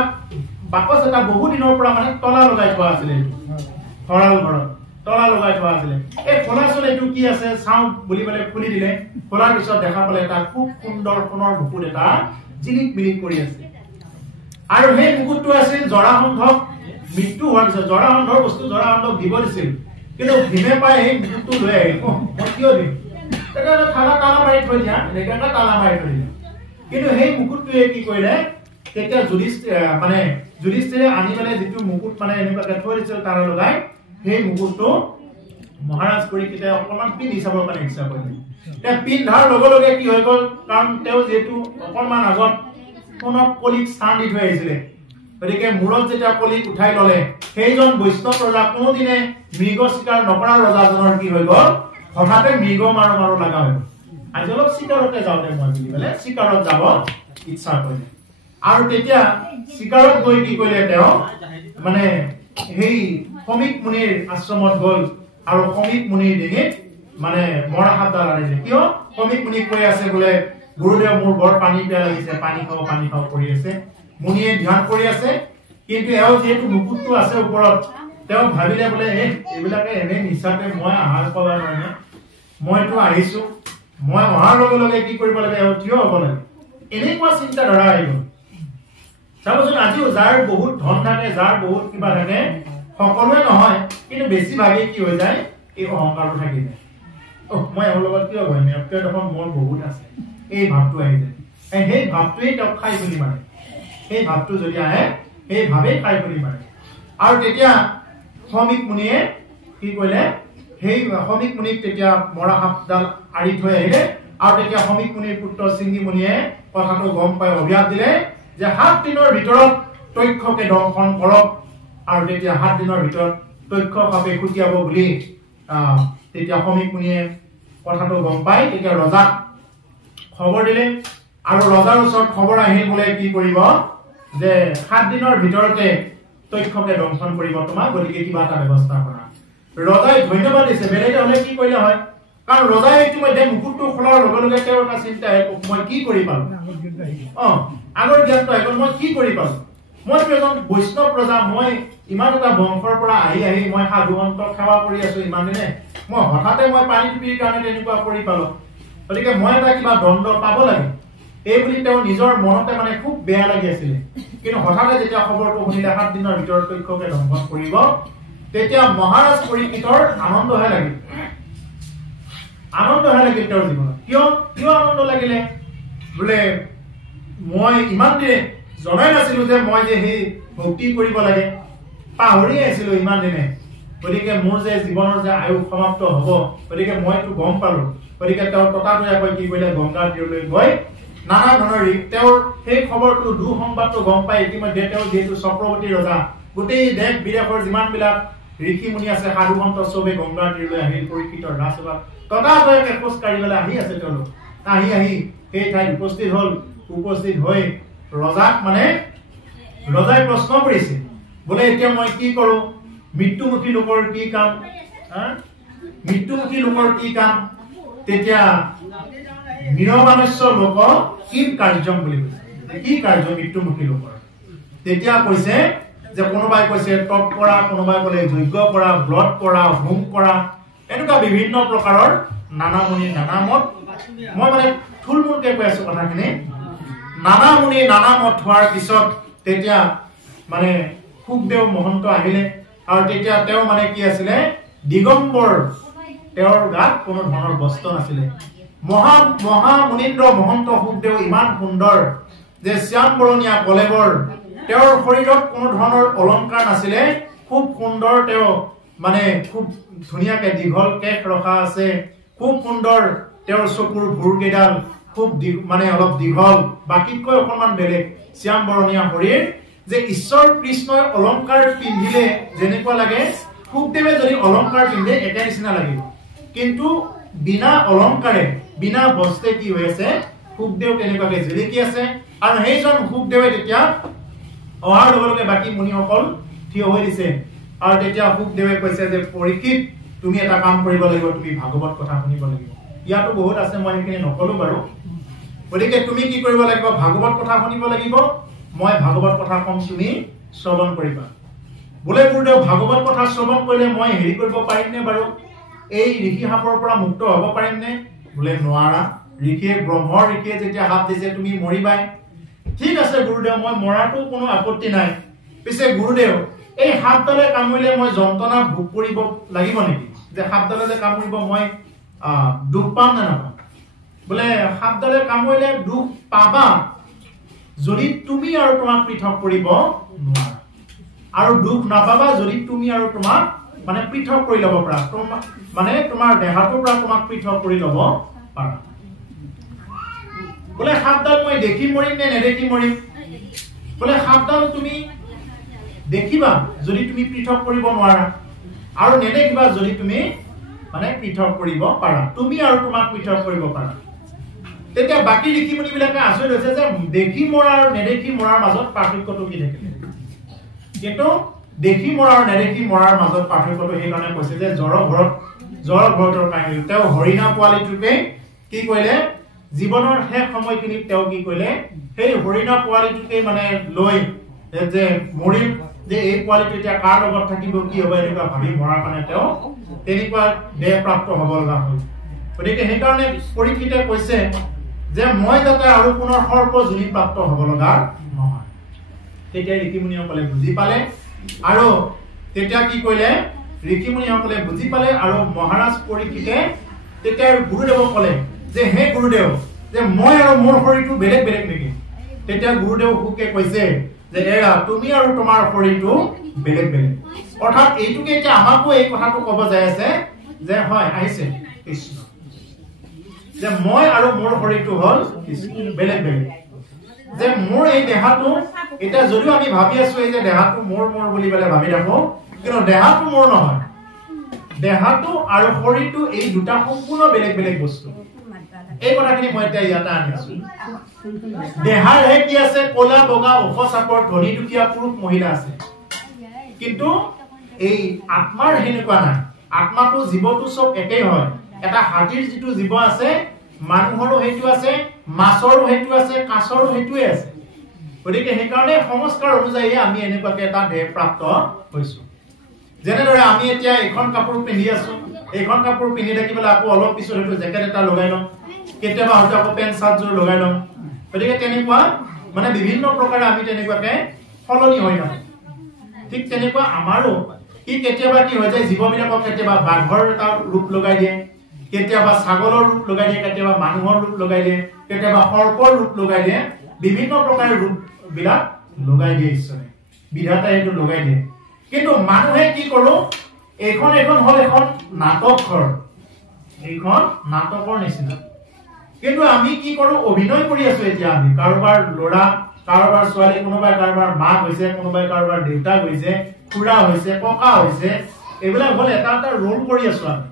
বাকচ এটা বহু দিনৰ পৰা মানে তলা লগাই থোৱা আছিলে ভঁৰাল ঘৰত তলা লগাই থোৱা আছিলে এই খোলাচোন এইটো কি আছে চাওঁ বুলি বলে খুলি দিলে খোলাৰ পিছত দেখা পালে এটা খুব সুন্দৰ সোণৰ মুকুট এটা জিলিক মিলিক কৰি আছে আৰু সেই মুকুটটো আছিল জৰাসন্ধক মৃত্যু হোৱাৰ পিছত জৰাসন্ধৰ বস্তু জৰাসন্ধক দিব দিছিল কিন্তু ভীমে পাই সেই মুকুটটো লৈ আহিল মই কিয় দিম এটা তালা মাৰি থৈ দিয়া এনেকৈ তালা মাৰি থৈ দিয়া কিন্তু সেই মুকুটটোৱে কি কৰিলে তেতিয়া যুধিষ্ঠিৰে আনি পেলাই যিটো মুকুট মানে এনেকুৱাকে থৈ দিছিল তাৰ লগাই সেই মুকুটটো মহাৰাজ পৰীক্ষিতে অকণমান পিন্ধি চাবৰ কাৰণে ইচ্ছা কৰিলে এতিয়া পিন্ধাৰ লগে লগে কি হৈ গ'ল কাৰণ তেওঁ যিহেতু অকণমান আগত সোণত কলিক স্থান দি থৈ আহিছিলে গতিকে মূৰত যেতিয়া কলিক উঠাই ললে সেইজন বৈষ্ণৱ ৰজা কোনোদিনে মৃগ চিকাৰ নকৰা ৰজাজনৰ কি হৈ গ'ল হঠাতে মৃগ মাৰো লগা হৈ গ'ল আজি অলপ চিকাৰতে যাওঁতে মই বুলি পেলাই চিকাৰত যাব ইচ্ছা কৰিলে আৰু তেতিয়া চিকাৰত গৈ কি কৰিলে তেওঁ মানে সেই সমীক মুনিৰ আশ্ৰমত গ'ল আৰু সমীক মুনিৰ ডিঙিত মানে মৰা হাতডাল আনিলে কিয় সমীক মুনি কৈ আছে বোলে গুৰুদেৱ মোৰ বৰ পানী পিয়া লাগিছে পানী খাওঁ কৰি আছে মুনিয়ে ধ্যান কৰি আছে কিন্তু এও যেহেতু মুকুটটো আছে ওপৰত তেওঁ ভাবিলে বোলে এইবিলাকে এনে নিচাতে মই আহাৰ পাব নহয় মইতো আহিছো মই অহাৰ লগে লগে কি কৰিব লাগে এও থিয় হ'ব লাগে এনেকুৱা চিন্তা ধৰা আহি গ'ল চাবচোন আজিও যাৰ বহুত ধন থাকে যাৰ বহুত কিবা থাকে সকলোৱে নহয় কিন্তু বেছিভাগে কি হৈ যায় এই অহংকাৰটো থাকি যায় মই এওঁৰ লগত কিয় কৰিম এওঁতকৈ দেখোন মোৰ বহুত আছে এই ভাৱটো আহি যায় সেই ভাৱটোৱেই তেওঁক খাই বুলি মাৰে সেই ভাৱটো যদি আহে সেই ভাৱেই খাই বুলি মাৰে আৰু তেতিয়া সমীক মুনিয়ে কি কৰিলে সেই সমীক মুনিক তেতিয়া মৰা সাপডাল আৰি থৈ আহিলে আৰু তেতিয়া সমীক মুনিৰ পুত্ৰ সিংহী মুনিয়ে কথাটো গম পাই অভিশাপ দিলে যে 7 দিনৰ ভিতৰত তক্ষকে দংশন কৰক আৰু তেতিয়া 7 দিনৰ ভিতৰত তক্ষ সাপে খুটিয়াব বুলি তেতিয়া সমীক মুনিয়ে কথাটো গম পাই তেতিয়া ৰজাক খবৰ দিলে আৰু ৰজাৰ ওচৰত খবৰ আহিল বোলে কি কৰিব যে 7 দিনৰ ভিতৰতে তক্ষকে দংশন কৰিব তোমাক গতিকে কিবা এটা ব্যৱস্থা কৰা ৰজাই ধন্যবাদ দিছে বেলেগ হলে কি কৰিলে হয় কাৰণ ৰজাই ইতিমধ্যে মুকুটটো খোলাৰ লগে লগে তেওঁৰ এটা চিন্তা মই কি কৰি পালো আগৰ জ্ঞানটো আহিল মই কি কৰি পালো মই এজন বৈষ্ণৱ ৰজা মই ইমান এটা বংশৰ পৰা আহি মই সাধুসন্তক সেৱা কৰি আছো ইমান দিনে মই হঠাতে মই পানী পিৰ কাৰণে তেনেকুৱা কৰি পালো গতিকে মই এটা কিবা দণ্ড পাব লাগে এই বুলি তেওঁ নিজৰ মনতে মানে খুব বেয়া লাগি আছিলে কিন্তু হঠাতে যেতিয়া খবৰটো শুনিলে 7 দিনৰ ভিতৰত তক্ষকে দংশন কৰিব তেতিয়া মহাৰাজ পৰীক্ষিতৰ আনন্দহে লাগিল তেওঁৰ জীৱনত কিয় আনন্দ লাগিলে বোলে মই ইমান দিনে জনাই নাছিলো যে মই যে সেই ভক্তি কৰিব লাগে পাহৰি আছিলো ইমান দিনে গতিকে মোৰ যে জীৱনৰ যে আয়ুস সমাপ্ত হ'ব গতিকে মইতো গম পালো গতিকে তেওঁ ততাতৈয়াকৈ কি কৰিলে গংগাৰ তীৰলৈ গৈ নানা ধৰণৰ তেওঁৰ সেই খবৰটো দুঃসংবাদটো গম পাই ইতিমধ্যে তেওঁ যিহেতু চক্ৰৱৰ্তী ৰজা গোটেই দেশ বিদেশৰ যিমানবিলাক ঋষি মুনি আছে সাধুসন্ত চবে গংগাৰ তীৰলৈ আহিল পৰীক্ষিতৰ ৰাজসভাত ততাতৈয়াকৈ খোজ কাঢ়িবলৈ আহি আছে তেওঁলোক আহি সেই ঠাইত উপস্থিত হৈ ৰজাক মানে ৰজাই প্ৰশ্ন কৰিছে বোলে এতিয়া মই কি কৰো মৃত্যুমুখী লোকৰ কি কাম তেতিয়া নিৰমানস্য লোক কি কাৰ্যম বুলি কৈছে কি কাৰ্য মৃত্যুমুখী লোকৰ তেতিয়া কৈছে যে কোনোবাই কৈছে তপ কৰা কোনোবাই ক'লে যজ্ঞ কৰা ব্ৰত কৰা হোম কৰা এনেকুৱা বিভিন্ন প্ৰকাৰৰ নানা মুনি নানা মত মই মানে থুলমূলকে কৈ আছো কথাখিনি নানা মুনি নানা মত হোৱাৰ পিছত তেতিয়া মানে সুখদেৱ মহন্ত আহিলে আৰু তেতিয়া তেওঁ মানে কি আছিলে দিগম্বৰ তেওঁৰ গাত কোনো ধৰণৰ বস্ত্ৰ নাছিলে মহা মুনীন্দ্ৰ মহন্ত সুখদেৱ ইমান সুন্দৰ যে শ্যাম বৰণীয়া কলেবৰ তেওঁৰ শৰীৰত কোনো ধৰণৰ অলংকাৰ নাছিলে খুব সুন্দৰ তেওঁ মানে খুব ধুনীয়াকে দীঘল কেশ ৰখা আছে খুব সুন্দৰ তেওঁৰ চকুৰ ভুৰকেইডাল খুব মানে অলপ দীঘল বাকিতকৈ অকণমান বেলেগ শ্যাম বৰণীয়া শৰীৰ যে ঈশ্বৰ কৃষ্ণই অলংকাৰ পিন্ধিলে যেনেকুৱা লাগে সুখদেৱে যদি অলংকাৰ পিন্ধে একে নিচিনা লাগিব কিন্তু বিনা অলংকাৰে বিনা বস্ত্ৰে কি হৈ আছে সুখদেৱ তেনেকুৱাকে জিলিকি আছে আৰু সেইজন সুখদেৱে তেতিয়া অহাৰ লগে লগে বাকী মুনিসকল থিয় হৈ দিছে আৰু তেতিয়া সুখদেৱে কৈছে যে পৰীক্ষিত তুমি এটা কাম কৰিব লাগিব তুমি ভাগৱত কথা শুনিব লাগিব ইয়াতো বহুত আছে মই সেইখিনি নকলো বাৰু গতিকে তুমি কি কৰিব লাগিব ভাগৱত কথা শুনিব লাগিব মই ভাগৱত কথা কম তুমি শ্ৰৱণ কৰিবা বোলে গুৰুদেৱ ভাগৱত কথা শ্ৰৱণ কৰিলে মই হেৰি কৰিব পাৰিম নে বাৰু এই ঋষি সাপৰ পৰা মুক্ত হ'ব পাৰিম নে বোলে নোৱাৰা ব্ৰহ্মৰ ঋষিয়ে যেতিয়া হাত দিছে তুমি মৰিবাই ঠিক আছে গুৰুদেৱ মই মৰাটো কোনো আপত্তি নাই পিছে গুৰুদেৱ এই সাপডালে কামুৰিলে মই যন্ত্ৰণা ভোগ কৰিব লাগিব নেকি যে সাপডালে যে কামুৰিব মই দুখ পাম নে নাপাম বোলে সাপডালে কামুৰিলে দুখ পাবা যদি তুমি আৰু তোমাক পৃথক কৰিব নোৱাৰা আৰু দুখ নাপাবা যদি তুমি আৰু তোমাক মানে পৃথক কৰি ল'ব পাৰা মানে তোমাৰ দেহাটোৰ পৰা তোমাক পৃথক কৰি ল'ব পাৰা বোলে সাপডাল মই দেখি মৰিম নে নেদেখি মৰিম বোলে সাপডাল তুমি দেখিবা যদি তুমি পৃথক কৰিব নোৱাৰা আৰু নেদেখিবা যদি তুমি মানে পৃথক কৰিব পাৰা তুমি আৰু তোমাক পৃথক কৰিব পাৰা তেতিয়া বাকি ঋষিমুনি বিলাকে আচৰিত হৈছে যে দেখি মৰা আৰু নেদেখি মৰাৰ মাজত পাৰ্থক্যটো কি থাকে কিন্তু দেখি মৰা আৰু নেদেখি মৰাৰ মাজত পাৰ্থক্যটো সেইকাৰণে কৈছে যে জ্বৰ ঘৰতৰ কাহিনী তেওঁ হৰিণা পোৱালিটোকে কি কৰিলে জীৱনৰ শেষ সময়খিনিত তেওঁ কি কৰিলে সেই হৰিণা পোৱালিটোকে মানে লৈ যে মৰিম যে এই পোৱালিটো এতিয়া কাৰ লগত থাকিব কি হ'ব এনেকুৱা ভাবি মৰাৰ কাৰণে তেওঁ তেনেকুৱা দেহ প্ৰাপ্ত হ'ব লগা হ'ল গতিকে সেইকাৰণে পৰীক্ষিতে কৈছে যে মই যাতে আৰু পুনৰ সৰ্প যোনি প্ৰাপ্ত হ'ব লগা নহয় তেতিয়া ঋষিমুনিসকলে বুজি পালে আৰু তেতিয়া কি কৰিলে ঋষিমুনিসকলে বুজি পালে আৰু মহাৰাজ পৰীক্ষিতে তেতিয়া গুৰুদেৱক ক'লে যে হে গুৰুদেৱ যে মই আৰু মোৰ শৰীৰটো বেলেগ বেলেগ নেকি তেতিয়া গুৰুদেৱ হুকে কৈছে যে এৰা তুমি আৰু তোমাৰ শৰীৰটো বেলেগ বেলেগ অৰ্থাৎ এইটোকে এতিয়া আমাকো এই কথাটো ক'ব যায় আছে যে হয় আহিছে কৃষ্ণ যে মই আৰু মোৰ শৰীৰটো হ'ল বেলেগ বেলেগ যে মোৰ এই দেহাটো এটা যদিও আমি ভাবি আছো এই যে দেহাটো মোৰ বুলি বলে ভাবি ৰাখো কিন্তু দেহাটো মোৰ নহয় দেহাটো আৰু শৰীৰটো এই দুটা সম্পূৰ্ণ বেলেগ বেলেগ বস্তু এই কথাখিনি মই এতিয়া ইয়াতে আনিছো দেহাৰ হে কি আছে কোলা বগা ওখ চাপৰ ধনী দুখীয়া পুৰুষ মহিলা আছে কিন্তু এই আত্মাৰ হেনেকুৱা নাই আত্মাটো জীৱটো সব একেই হয় এটা হাতীৰ যিটো জীৱ আছে মানুহৰো হেতু আছে মাছৰো হেতু আছে কাছৰো হেতুৱে আছে গতিকে সেইকাৰণে সংস্কাৰ অনুযায়ী আমি এনেকুৱাকে এটা দেহ প্ৰাপ্ত হৈছো যেনেদৰে আমি এতিয়া এখন কাপোৰ পিন্ধি আছো এখন কাপোৰ পিন্ধি থাকিবলৈ আকৌ অলপ পিছত হেতু জেকেট এটা লগাই লওঁ কেতিয়াবা হয়তো আকৌ পেন্ট চাৰ্ট জোৰ লগাই লওঁ গতিকে তেনেকুৱা মানে বিভিন্ন প্ৰকাৰে আমি তেনেকুৱাকে সলনি হৈ নাথাকো ঠিক তেনেকুৱা আমাৰো কি কেতিয়াবা কি হৈ যায় জীৱবিলাকক কেতিয়াবা বাঘৰ এটা ৰূপ লগাই দিয়ে কেতিয়াবা ছাগলৰ ৰূপ লগাই দিয়ে কেতিয়াবা মানুহৰ ৰূপ লগাই দিয়ে কেতিয়াবা সৰ্পৰ ৰূপ লগাই দিয়ে বিভিন্ন প্ৰকাৰৰ ৰূপ বিলাক লগাই দিয়ে ঈশ্বৰে বিধাতাই এইটো লগাই দিয়ে কিন্তু মানুহে কি কৰো এখন হ'ল এখন নাটক ঘৰ এইখন নাটকৰ নিচিনা কিন্তু আমি কি কৰো অভিনয় কৰি আছো এতিয়া আমি কাৰোবাৰ ল'ৰা কাৰোবাৰ ছোৱালী কোনোবাই কাৰোবাৰ মাক হৈছে কোনোবাই কাৰোবাৰ দেউতাক হৈছে খুৰা হৈছে ককা হৈছে এইবিলাক হ'ল এটা এটা ৰোল কৰি আছো আমি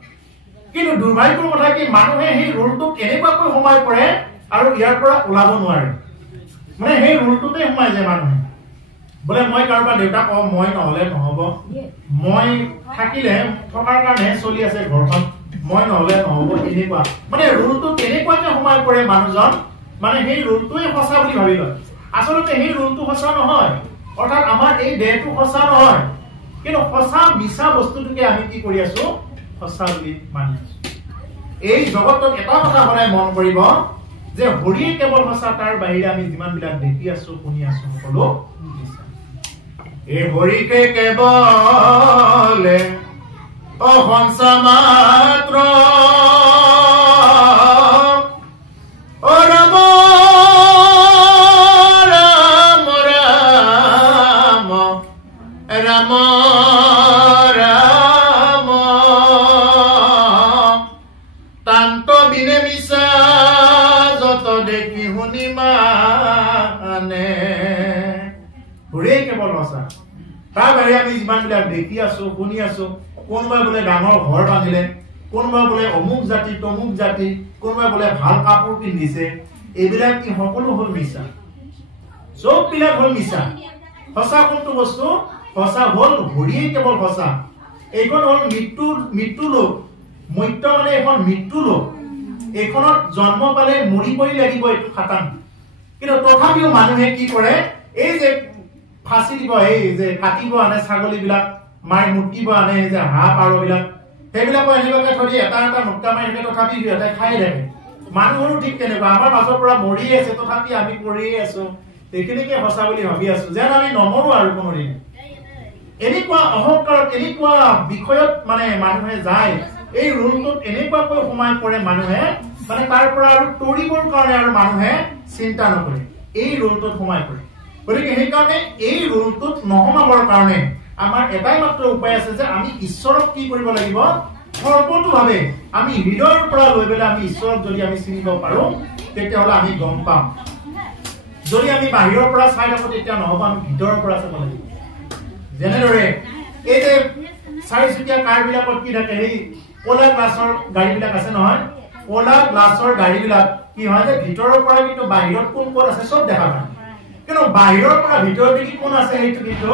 কিন্তু দুৰ্ভাগ্যৰ কথা কি মানুহে সেই ৰোলটো কেনেকুৱাকৈ সোমাই পৰে আৰু ইয়াৰ পৰা ওলাব নোৱাৰে মানে সেই ৰোলটোতে সোমাই যায় মানুহে বোলে মই কাৰোবাৰ দেউতাক কওঁ মই নহলে নহব মই থাকিলে থকাৰ কাৰণে চলি আছে ঘৰখন মই নহলে নহব এনেকুৱা মানে ৰোলটো কেনেকুৱাকৈ সোমাই পৰে মানুহজন মানে সেই ৰোলটোৱে সঁচা বুলি ভাবি লয় আচলতে সেই ৰোলটো সঁচা নহয় অৰ্থাৎ আমাৰ এই দেহটো সঁচা নহয় কিন্তু সঁচা মিছা বস্তুটোকে আমি কি কৰি আছো সঁচা বুলি মানি আছো এই জগতত এটা কথা সদায় মন কৰিব যে হৰিয়ে কেৱল সঁচা তাৰ বাহিৰে আমি যিমান বিলাক দেখি আছো শুনি আছো সকলো এই হৰিকে কেৱল অসংসা মাত্ৰ ৰাম ৰাম ৰাম ৰাম ৰাম তান্ত বিনে মিছা যত দেখি শুনি মানে হৰিয়ে কেৱল সঁচা তাৰ বাহিৰে আমি যিমান বিলাক দেখি আছো শুনি আছো কোনোবাই বোলে ডাঙৰ ঘৰ বান্ধিলে কোনোবাই বোলে অমুক জাতি তমুক জাতি কোনোবাই বোলে ভাল কাপোৰ পিন্ধিছে এইবিলাক কি সকলো হ'ল মিছা সব বিলাক হ'ল মিছা সঁচা কোনটো বস্তু সঁচা হ'ল হৰিয়ে কেৱল সঁচা এইখন হ'ল মৃত্যু লোক মৃত্যু মানে এখন মৃত্যু লোক এইখনত জন্ম পালে মৰিবই লাগিব এইটো খাটাং কিন্তু তথাপিও মানুহে কি কৰে এই যে ফাঁচি দিব, এই যে কাটিব আনে ছাগলীবিলাক, মাৰি মুতিব আনে যে হাঁহ পাৰবিলাক, সেইবিলাকো এনেকুৱাকে থৈ দিয়ে, এটা এটা মুক্তা মাৰি থাকে, তথাপি সিহঁতে খাই থাকে। মানুহৰো ঠিক তেনেকুৱা, আমাৰ মাজৰ পৰা মৰি আছে তথাপি আমি কৰিয়ে আছো। এইখিনিকে সঁচা বুলি ভাবি আছো, যেন আমি নমৰো আৰু কোনোদিন। এনেকুৱা অহংকাৰত, এনেকুৱা বিষয়ত মানে মানুহে যায়, এই ৰোলটোত এনেকুৱাকৈ সোমাই পৰে মানুহে, মানে তাৰ পৰা আৰু তৰিবৰ কাৰণে আৰু মানুহে চিন্তা নকৰে, এই ৰোলটোত সোমাই পৰে। গতিকে সেইকাৰণে এই ৰোলটোত নোসোমাবৰ কাৰণে আমাৰ এটাই মাত্ৰ উপায় আছে যে আমি ঈশ্বৰক কি কৰিব লাগিব, সৰ্বতোভাৱে আমি হৃদয়ৰ পৰা লৈ পেলাই আমি ঈশ্বৰক যদি আমি চিনিব পাৰো, তেতিয়াহ'লে আমি গম পাম। যদি আমি বাহিৰৰ পৰা চাই থাকো তেতিয়া নহ'ব, আমি ভিতৰৰ পৰা চাব লাগিব। যেনেদৰে এই যে চাৰিচকীয়া কাৰবিলাকত কি থাকে, সেই ক'লা গ্লাছৰ গাড়ীবিলাক আছে নহয়, ক'লা গ্লাছৰ গাড়ীবিলাক কি হয় যে ভিতৰৰ পৰা কিন্তু বাহিৰত কোন ক'ত আছে চব দেখা পায়, কিন্তু বাহিৰৰ পৰা ভিতৰত দেখি কোন আছে সেইটো কিন্তু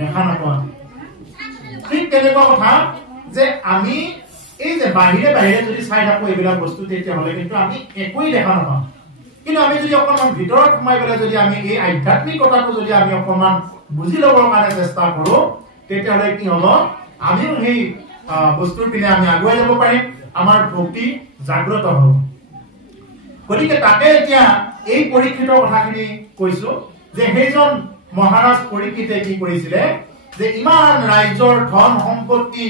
দেখা নাপায়। ঠিক তেনেকুৱা কথা যে আমি এই যে বাহিৰে বাহিৰে যদি চাই থাকো এইবিলাক বস্তু, তেতিয়াহ'লে কিন্তু আমি একোৱেই দেখা নাপাওঁ। কিন্তু আমি যদি অকণমান ভিতৰত সোমাই পেলাই যদি আমি এই আধ্যাত্মিকতাটো যদি আমি অকণমান বুজি ল'বৰ কাৰণে চেষ্টা কৰো, তেতিয়াহ'লে কি হ'ব, আমিও সেই বস্তুৰ পিনে আমি আগুৱাই যাব পাৰিম, আমাৰ ভক্তি জাগ্ৰত হ'ব। গতিকে তাকে এতিয়া এই পৰীক্ষিতৰ কথাখিনি কৈছো যে সেইজন মহাৰাজ পৰীক্ষিতে কি কৰিছিলে, যে ইমান ৰাজ্যৰ ধন সম্পত্তি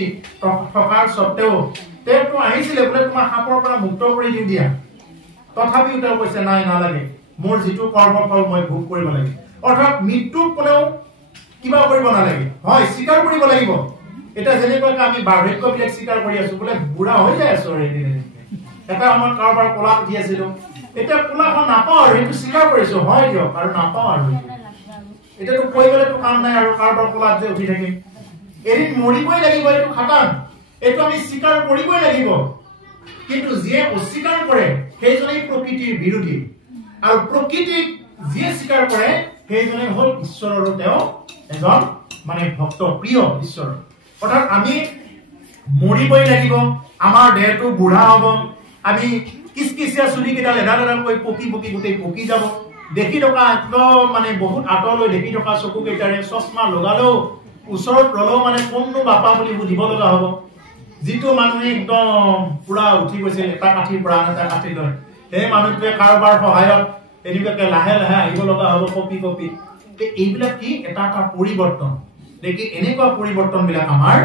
থকাৰ স্বত্তেও তেওঁতো আহিছিলে বোলে তোমাৰ সাপৰ পৰা মুক্ত কৰি দিও দিয়া, তথাপিও তেওঁ কৈছে নাই, নালাগে, মোৰ যিটো কৰ্মফল মই ভোগ কৰিব লাগে। অৰ্থাৎ মৃত্যুক কোনেও কিবা কৰিব নালাগে, হয় স্বীকাৰ কৰিব লাগিব। এটা যেনেকৈ আমি বাৰ্ধক্যবিলাক স্বীকাৰ কৰি আছো, বোলে বুঢ়া হৈ যায় আছো, এটা সময়ত কাৰোবাৰ কোলাত উঠি আছিলো, এতিয়া কোলাখন নাপাওঁ আৰু সেইটো স্বীকাৰ কৰিছো, হয় দিয়ক আৰু নাপাওঁ আৰু এতিয়াতো কৈ গ'লেতো কাম নাই আৰু কাৰোবাৰ কোলাত যে উঠি থাকিম, এদিন মৰিবই লাগিব, এইটো খাটাং, এইটো আমি স্বীকাৰ কৰিবই লাগিব। কিন্তু যিয়ে অস্বীকাৰ কৰে সেইজনেই প্ৰকৃতিৰ বিৰোধী, আৰু প্ৰকৃতিক যিয়ে স্বীকাৰ কৰে সেইজনে হ'ল ঈশ্বৰৰো তেওঁ এজন মানে ভক্ত, প্ৰিয় ঈশ্বৰ। অৰ্থাৎ আমি মৰিবই লাগিব, আমাৰ দেহটো বুঢ়া হ'ব, আমি কিচকিচিয়া চুলি কেইডাল এডাল এডালকৈ পকি পকি গোটেই পকি যাব, দেখি থকা একদম মানে বহুত আঁতৰলৈ দেখি থকা চকু কেইটাৰে চশমা লগালেও ওচৰত ৰলেও মানে কোননো বাপা বুলি সুধিব লগা হ'ব। যিটো মানুহে একদম পুৰা উঠি গৈছে এটা কাঠিৰ পৰা আন এটা কাঠিলৈ, সেই মানুহটোৱে কাৰোবাৰ সহায়ত এনেকুৱাকে লাহে লাহে আহিব লগা হ'ব কপি কপি। এইবিলাক কি এটা এটা পৰিৱৰ্তন, দেখি এনেকুৱা পৰিৱৰ্তন বিলাক আমাৰ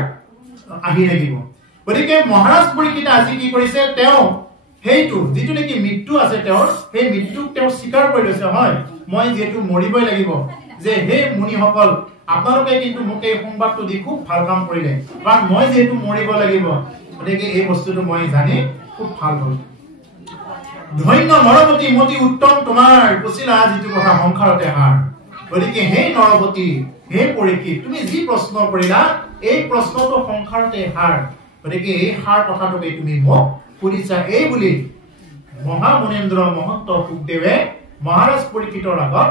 আহি থাকিব। গতিকে মহাৰাজ পৰীক্ষিতে আজি কি কৰিছে, তেওঁ সেইটো যিটো নেকি মৃত্যু আছে তেওঁৰ, সেই মৃত্যুক তেওঁ স্বীকাৰ কৰি লৈছে, হয় মই যিহেতু মৰিবই লাগিব, যে হে মুনিসকল আপোনালোকে কিন্তু মোক এই সংবাদটো দি খুব ভাল কাম কৰিলে, কাৰণ মই যিহেতু মৰিব লাগিব, গতিকে এই বস্তুটো মই জানি খুব ভাল হ'ল। ধন্য নৰপতি মতি উত্তম তোমাৰ কৈছিলা যিটো কথা সংসাৰতে হাৰ। গতিকে সেই নৰপতি, হে পৰীক্ষিত, তুমি যি প্ৰশ্ন কৰিলা এই প্ৰশ্নটো সংসাৰতে হাৰ, গতিকে এই হাৰ কথাটোকে তুমি মোক সুধিছা, এই বুলি মহামুনেন্দ্ৰ মহন্ত সুখদেৱে মহাৰাজ পৰীক্ষিতৰ আগত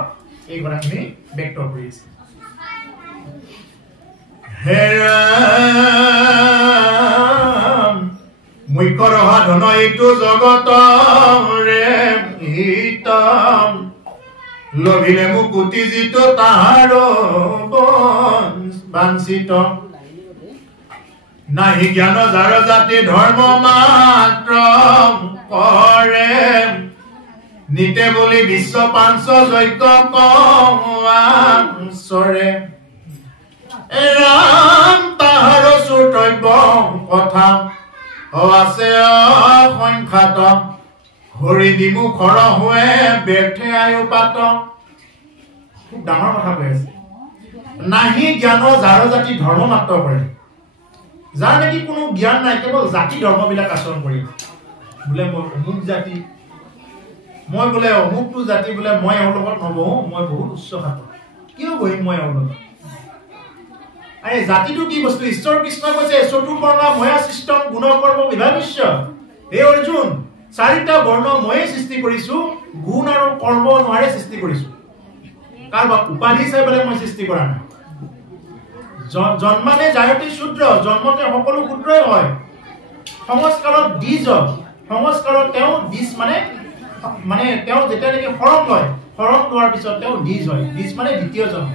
এই কথাখিনি ব্যক্ত কৰিছে। হে ৰাম, মুখ্য ৰহা ধন এইটো জগত ৰে হিতম, লভিলে মুকুতি যিটো তাহাৰ বাঞ্ছিত, নাহি জ্ঞান যাৰ জাতি ধৰ্ম মাত্ৰ কৰে, নিতে বুলি বিশ্ব পাঞ্চ যজ্ঞ কৰে, ৰাম তাহাৰ শ্ৰোতব্য কথা আছে অসংখ্যাত, হৰি বিমুখৰ হৈ ব্যৰ্থে আয়ুপাত। খুব ডাঙৰ কথা কৈ আছে, নাহি জ্ঞান যাৰ জাতি ধৰ্ম মাত্ৰ কৰে, যাৰ নেকি কোনো জ্ঞান নাই, কেৱল জাতি ধৰ্মবিলাক আচৰণ কৰি বোলে মই অমুক জাতি, মই বোলে অমুকটো জাতি, বোলে মই এওঁৰ লগত নবহো, মই বহুত উচ্চ খাত, কিয় বহিম মই এওঁৰ লগত। আৰে জাতিটো কি বস্তু, ঈশ্বৰ কৃষ্ণই কৈছে চতুৰ্বৰ্ণ ময়া সৃষ্টম গুণ কৰ্ম বিভাগস্য, হে অৰ্জুন চাৰিটা বৰ্ণ ময়ে সৃষ্টি কৰিছো, গুণ আৰু কৰ্ম অনুসাৰে সৃষ্টি কৰিছো, কাৰোবাক উপাধি চাই পেলাই মই সৃষ্টি কৰা নাই। জন্মানে জায়তে শূদ্ৰ, জন্মতে সকলো শূদ্ৰই হয়, সংস্কাৰত দ্বিজ, সংস্কাৰত তেওঁ দ্বিজ মানে তেওঁ যেতিয়া নেকি শৰণ লয়, শৰণ লোৱাৰ পিছত তেওঁ দ্বিজ হয়, দ্বিজ মানে দ্বিতীয় জন্ম,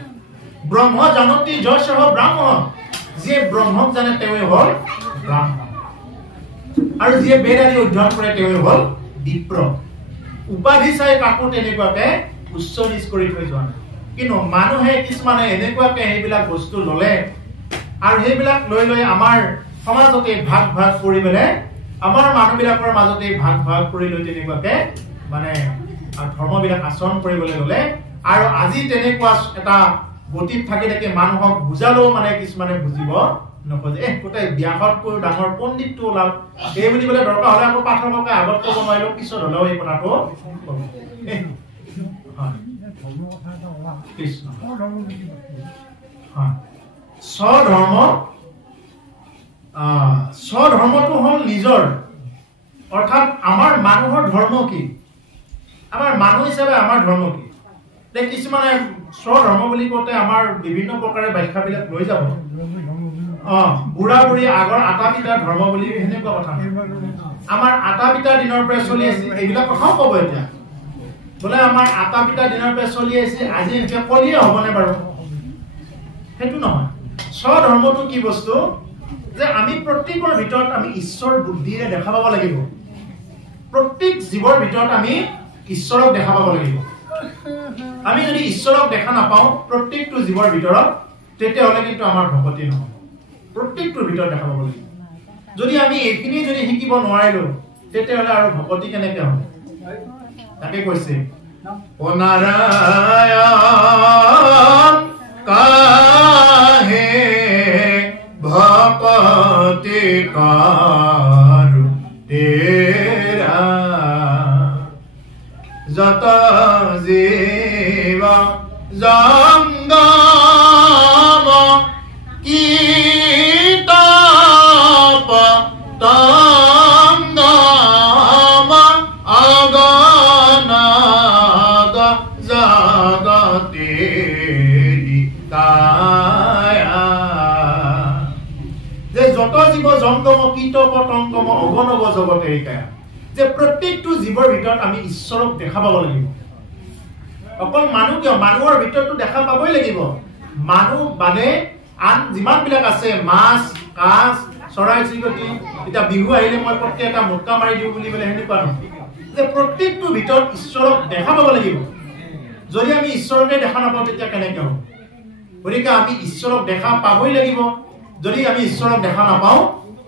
ব্ৰহ্ম জানতি যশঃ ব্ৰাহ্ম, যিয়ে ব্ৰহ্মক জানে তেওঁই হ'ল ব্ৰাহ্ম, আৰু যিয়ে বেদ আদি অধ্যয়ন কৰে তেওঁই হ'ল বিপ্ৰ। উপাধি চাই কাকো তেনেকুৱাকে উচ্চ নিচ কৰি থৈ যোৱা নাই। কিন্তু মানুহে কিছুমানে এনেকুৱাকে সেইবিলাক বস্তু ললে, আৰু সেইবিলাক লৈ লৈ আমাৰ সমাজতে ভাগ ভাগ কৰি পেলাই আমাৰ মানুহবিলাকৰ মাজতে ভাগ ভাগ কৰি লৈ তেনেকুৱাকে মানে ধৰ্মবিলাক আচৰণ কৰিবলৈ ললে। আৰু আজি তেনেকুৱা এটা গতিত থাকি থাকি মানুহক বুজালেও মানে কিছুমানে বুজিব নখোজে। গোটেই ব্যাসতকৈ ডাঙৰ পণ্ডিতটো ওলাল, এই বুলি বোলে দৰকাৰ হলে আকৌ পাঠককে আগত ক'ব নোৱাৰিলেও পিছত হলেও এই কথাটো কৃষ্ণ। স্বধৰ্ম, স্বধৰ্মটো হ'ল নিজৰ, অৰ্থাৎ আমাৰ মানুহৰ ধৰ্ম কি, আমাৰ মানুহ হিচাপে আমাৰ ধৰ্ম কি। কিছুমানে স্বধৰ্ম বুলি কওঁতে আমাৰ বিভিন্ন প্ৰকাৰে ব্যাখ্যাবিলাক লৈ যাব। বুঢ়া বুঢ়ী আগৰ আটা পিতা ধৰ্ম বুলি সেনেকুৱা কথা। আমাৰ আটা পিতাৰ দিনৰ পৰা চলি আছে, এইবিলাক কথাও ক'ব এতিয়া বোলে আমাৰ আটা পিতাৰ দিনৰ পৰা চলি আছে, আজি এতিয়া কলিয়ে হ'বনে বাৰু? সেইটো নহয়। স্বধৰ্মটো কি বস্তু, যে আমি প্ৰত্যেকৰ ভিতৰত আমি ঈশ্বৰ বুদ্ধিৰে দেখা পাব লাগিব। প্ৰত্যেক জীৱৰ ভিতৰত আমি ঈশ্বৰক দেখা পাব লাগিব। আমি যদি ঈশ্বৰক দেখা নাপাওঁ প্ৰত্যেকটো জীৱৰ ভিতৰত, তেতিয়াহ'লে কিন্তু আমাৰ ভকতি নহ'ব। প্ৰত্যেকটোৰ ভিতৰত দেখা পাব লাগিব। যদি আমি এইখিনি যদি শিকিব নোৱাৰিলো, তেতিয়াহ'লে আৰু ভকতি কেনেকে হ'ব? তাকে কৈছে নাৰায়ণ কাহে ভকতি কাৰু তেৰা, যত জীৱ জংগম কিতাপ তংগম অগণগ জগতেৰি কায়া। যে যত জীৱ জংগম কীট পতংগম অগণগ জগতেৰি কায়া, যে প্ৰত্যেকটো জীৱৰ ভিতৰত আমি ঈশ্বৰক দেখা পাব লাগিব। অকল মানুহ কিয়, মানুহৰ ভিতৰতো দেখা পাবই লাগিব। মানুহ বাদে আন যিমান বিলাক আছে, মাছ কাছ চৰাই চিৰিকটি, এতিয়া বিহু আহিলে মই প্ৰত্যেক এটা মুটকা মাৰি দিওঁ বুলি পেলাই সেনেকুৱা নহয়। যে প্ৰত্যেকটো ভিতৰত ঈশ্বৰক দেখা পাব লাগিব। যদি আমি ঈশ্বৰকে দেখা নাপাওঁ তেতিয়া কেনেকে হ'ব? গতিকে আমি ঈশ্বৰক দেখা পাবই লাগিব। যদি আমি ঈশ্বৰক দেখা নাপাওঁ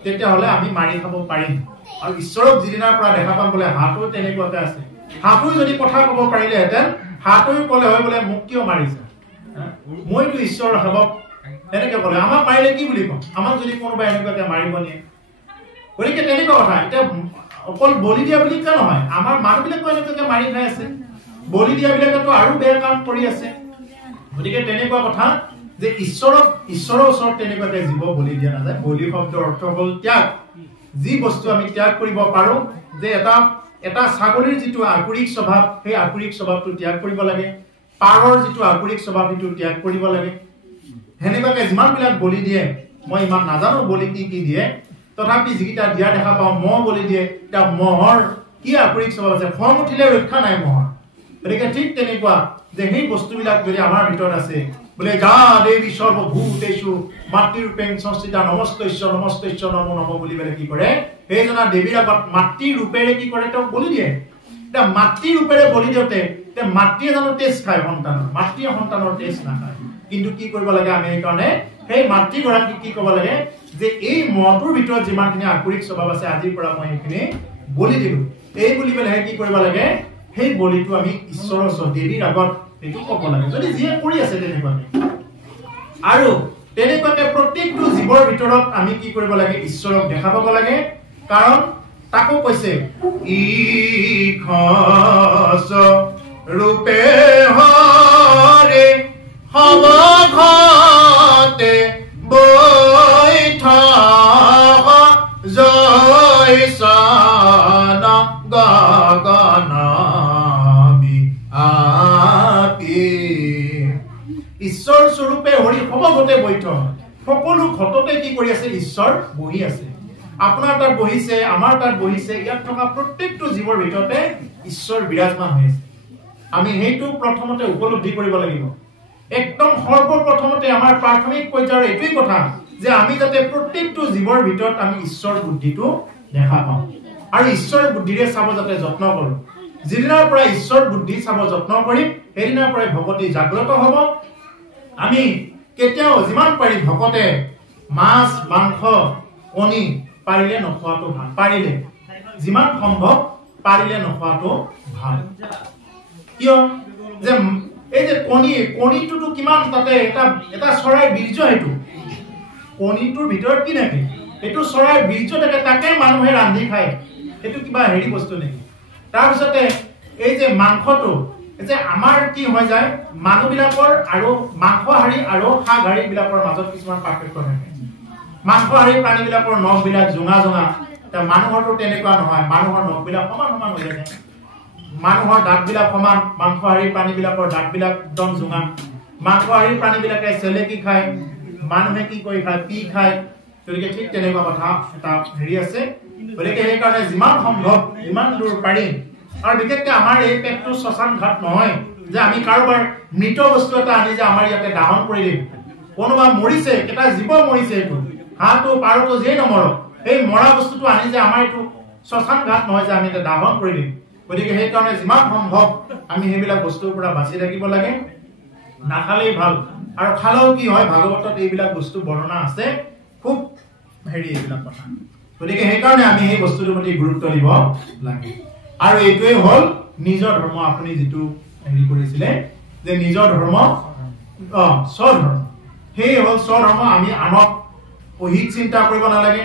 তেতিয়াহ'লে আমি মাৰি খাব পাৰিম। আৰু ঈশ্বৰক যিদিনাৰ পৰা দেখা পাম, বোলে হাতো তেনেকুৱাতে আছে, হাতো যদি কথা ক'ব পাৰিলেহেঁতেন, হাতো ক'লে হয় বোলে মোক কিয় মাৰিছে, মইতো ঈশ্বৰৰ সেৱক, তেনেকে ক'লে আমাক মাৰিলে কি বুলি কম? আমাক যদি কোনোবাই এনেকুৱাকে মাৰিব নিয়ে, গতিকে তেনেকুৱা কথা। এতিয়া অকল বলি দিয়া বুলি কিয় নহয়, আমাৰ মানুহবিলাকো এনেকুৱাকে মাৰি খাই আছে, বলি দিয়া বিলাকেতো আৰু বেয়া কাম কৰি আছে। গতিকে তেনেকুৱা কথা যে ঈশ্বৰৰ ওচৰত তেনেকুৱাকে জীৱ বলি দিয়া নাযায়। বলি শব্দৰ অৰ্থ হ'ল ত্যাগ। যি বস্তু আমি ত্যাগ কৰিব পাৰো, যে এটা ছাগলীৰ যিটো আকুৰিক স্বভাৱ, সেই আকুৰিক স্বভাৱটো ত্যাগ কৰিব লাগে। পাৰৰ যিটো আকুৰিক স্বভাৱ সেইটো ত্যাগ কৰিব লাগে। সেনেকুৱাকে যিমান বিলাক বলি দিয়ে, মই ইমান নাজানো বলি কি কি দিয়ে, তথাপি যিকেইটা দিয়া দেখা পাওঁ, মহ বলি দিয়ে। এতিয়া মহৰ কি আকুৰিক স্বভাৱ আছে, খং উঠিলে ৰক্ষা নাই মহৰ। গতিকে ঠিক তেনেকুৱা যে সেই বস্তুবিলাক যদি আমাৰ ভিতৰত আছে, বোলে যা দেৱী সৰ্বভূতেষু মাতৃৰূপেণ সংস্থিতা নমস্তস্য নমস্তস্য নমো নম বুলি পেলাই কি কৰে, সেইজনা দেৱীৰ আগত মাতৃৰূপেৰে কি কৰে, তেওঁক বলি দিয়ে। এতিয়া মাতৃৰূপেৰে বলি দিওঁতে এতিয়া মাতৃয়ে জানো তেজ খায় সন্তানৰ? মাতৃয়ে সন্তানৰ তেজ নাখায়। কিন্তু কি কৰিব লাগে আমি, সেইকাৰণে সেই মাতৃগৰাকীক কি ক'ব লাগে, যে এই মহটোৰ ভিতৰত যিমানখিনি আকুৰিক স্বভাৱ আছে, আজিৰ পৰা মই সেইখিনি বলি দিলো। এই বুলি পেলাই কি কৰিব লাগে, সেই বলিটো আমি ঈশ্বৰৰ ওচৰত দেৱীৰ আগত সেইটো ক'ব লাগে, যদি যিয়ে কৰি আছে তেনেকুৱাকে। আৰু তেনেকুৱাকে প্ৰত্যেকটো জীৱৰ ভিতৰত আমি কি কৰিব লাগে, ঈশ্বৰক দেখা পাব লাগে। কাৰণ তাকো কৈছে ইখস ৰূপে হৰে সমঘতে বৈঠা জয়সান গগন ঈশ্বৰ স্বৰূপে হৰি সমঘতে বৈঠ। সকলো ঘটতে কি কৰি আছে, ঈশ্বৰ বহি আছে। আপোনাৰ তাত বহিছে, আমাৰ তাত বহিছে, ইয়াত থকা প্ৰত্যেকটো জীৱৰ ভিতৰতে ঈশ্বৰ বিৰাজমান হৈ আছে। আমি সেইটো প্ৰথমতে উপলব্ধি কৰিব লাগিব। একদম সৰ্বপ্ৰথমতে আমাৰ প্ৰাথমিক পৰ্যায়ৰ এইটোই কথা যে আমি যাতে প্ৰত্যেকটো জীৱৰ ভিতৰত আমি ঈশ্বৰ বুদ্ধিটো দেখা পাওঁ আৰু ঈশ্বৰ বুদ্ধিৰে চাব যাতে যত্ন কৰো যিদিনৰ পৰা ঈশ্বৰ বুদ্ধি চাব যত্ন কৰিম সেইদিনৰ পৰা ভকতি জাগ্ৰত হ'ব আমি কেতিয়াও যিমান পাৰি ভকতে মাছ মাংস কণী পাৰিলে নখোৱাটো ভাল পাৰিলে যিমান সম্ভৱ পাৰিলে নখোৱাটো ভাল কিয় যে এই যে কণীটোতো কিমান তাতে এটা চৰাইৰ বীৰ্য হেতু কণীটোৰ ভিতৰত কি থাকে এইটো চৰাইৰ বীৰ্য থাকে তাকে মানুহে ৰান্ধি খায় এইটো কিবা হেৰি বস্তু নেকি তাৰপিছতে এই যে মাংসটো যে আমাৰ কি হৈ যায় মানুহবিলাকৰ আৰু মাংসহাৰী আৰু শাকহাৰী বিলাকৰ মাজত কিছুমান পাৰ্থক্য থাকে মাংসহাৰী প্ৰাণীবিলাকৰ নখবিলাক জোঙা জোঙা মানুহৰটো তেনেকুৱা নহয় মানুহৰ নখবিলাক সমান সমান হৈ থাকে মানুহৰ দাঁতবিলাক সমান মাংসহাৰী প্ৰাণীবিলাকৰ দাঁতবিলাক একদম জোঙা মাংসহাৰী প্ৰাণীবিলাকে চেলেকি খায় মানুহে কি কৰি খায় পি খায় গতিকে ঠিক তেনেকুৱা কথা এটা হেৰি আছে গতিকে সেইকাৰণে যিমান সম্ভৱ যিমান দূৰ পাৰি আৰু বিশেষকৈ আমাৰ এই পেটটো শ্মশান ঘাট নহয় যে আমি কাৰোবাৰ মৃত বস্তু এটা আনি যে আমাৰ ইয়াতে দাহন কৰি দিম কোনোবা মৰিছে কেইটা জীৱ মৰিছে এইটো হাঁহটো পাৰটো যিয়েই নমৰক এই মৰা বস্তুটো আনি যে আমাৰ এইটো শ্মশান ঘাট নহয় যে আমি এটা দাহন কৰি দিম গতিকে সেইকাৰণে যিমান সম্ভৱ আমি সেইবিলাক বস্তুৰ পৰা বাচি থাকিব লাগে নাখালেই ভাল আৰু খালেও কি হয় ভাগৱতত এইবিলাক বস্তু বৰ্ণনা আছে খুব হেৰি এইবিলাক কথা গতিকে সেইকাৰণে আমি সেই বস্তুটোৰ প্ৰতি গুৰুত্ব দিব লাগে আৰু এইটোৱেই হ'ল নিজৰ ধৰ্ম আপুনি যিটো হেৰি কৰিছিলে যে নিজৰ ধৰ্ম স্বধৰ্ম সেই হ'ল স্বধৰ্ম আমি আনক অহিত চিন্তা কৰিব নালাগে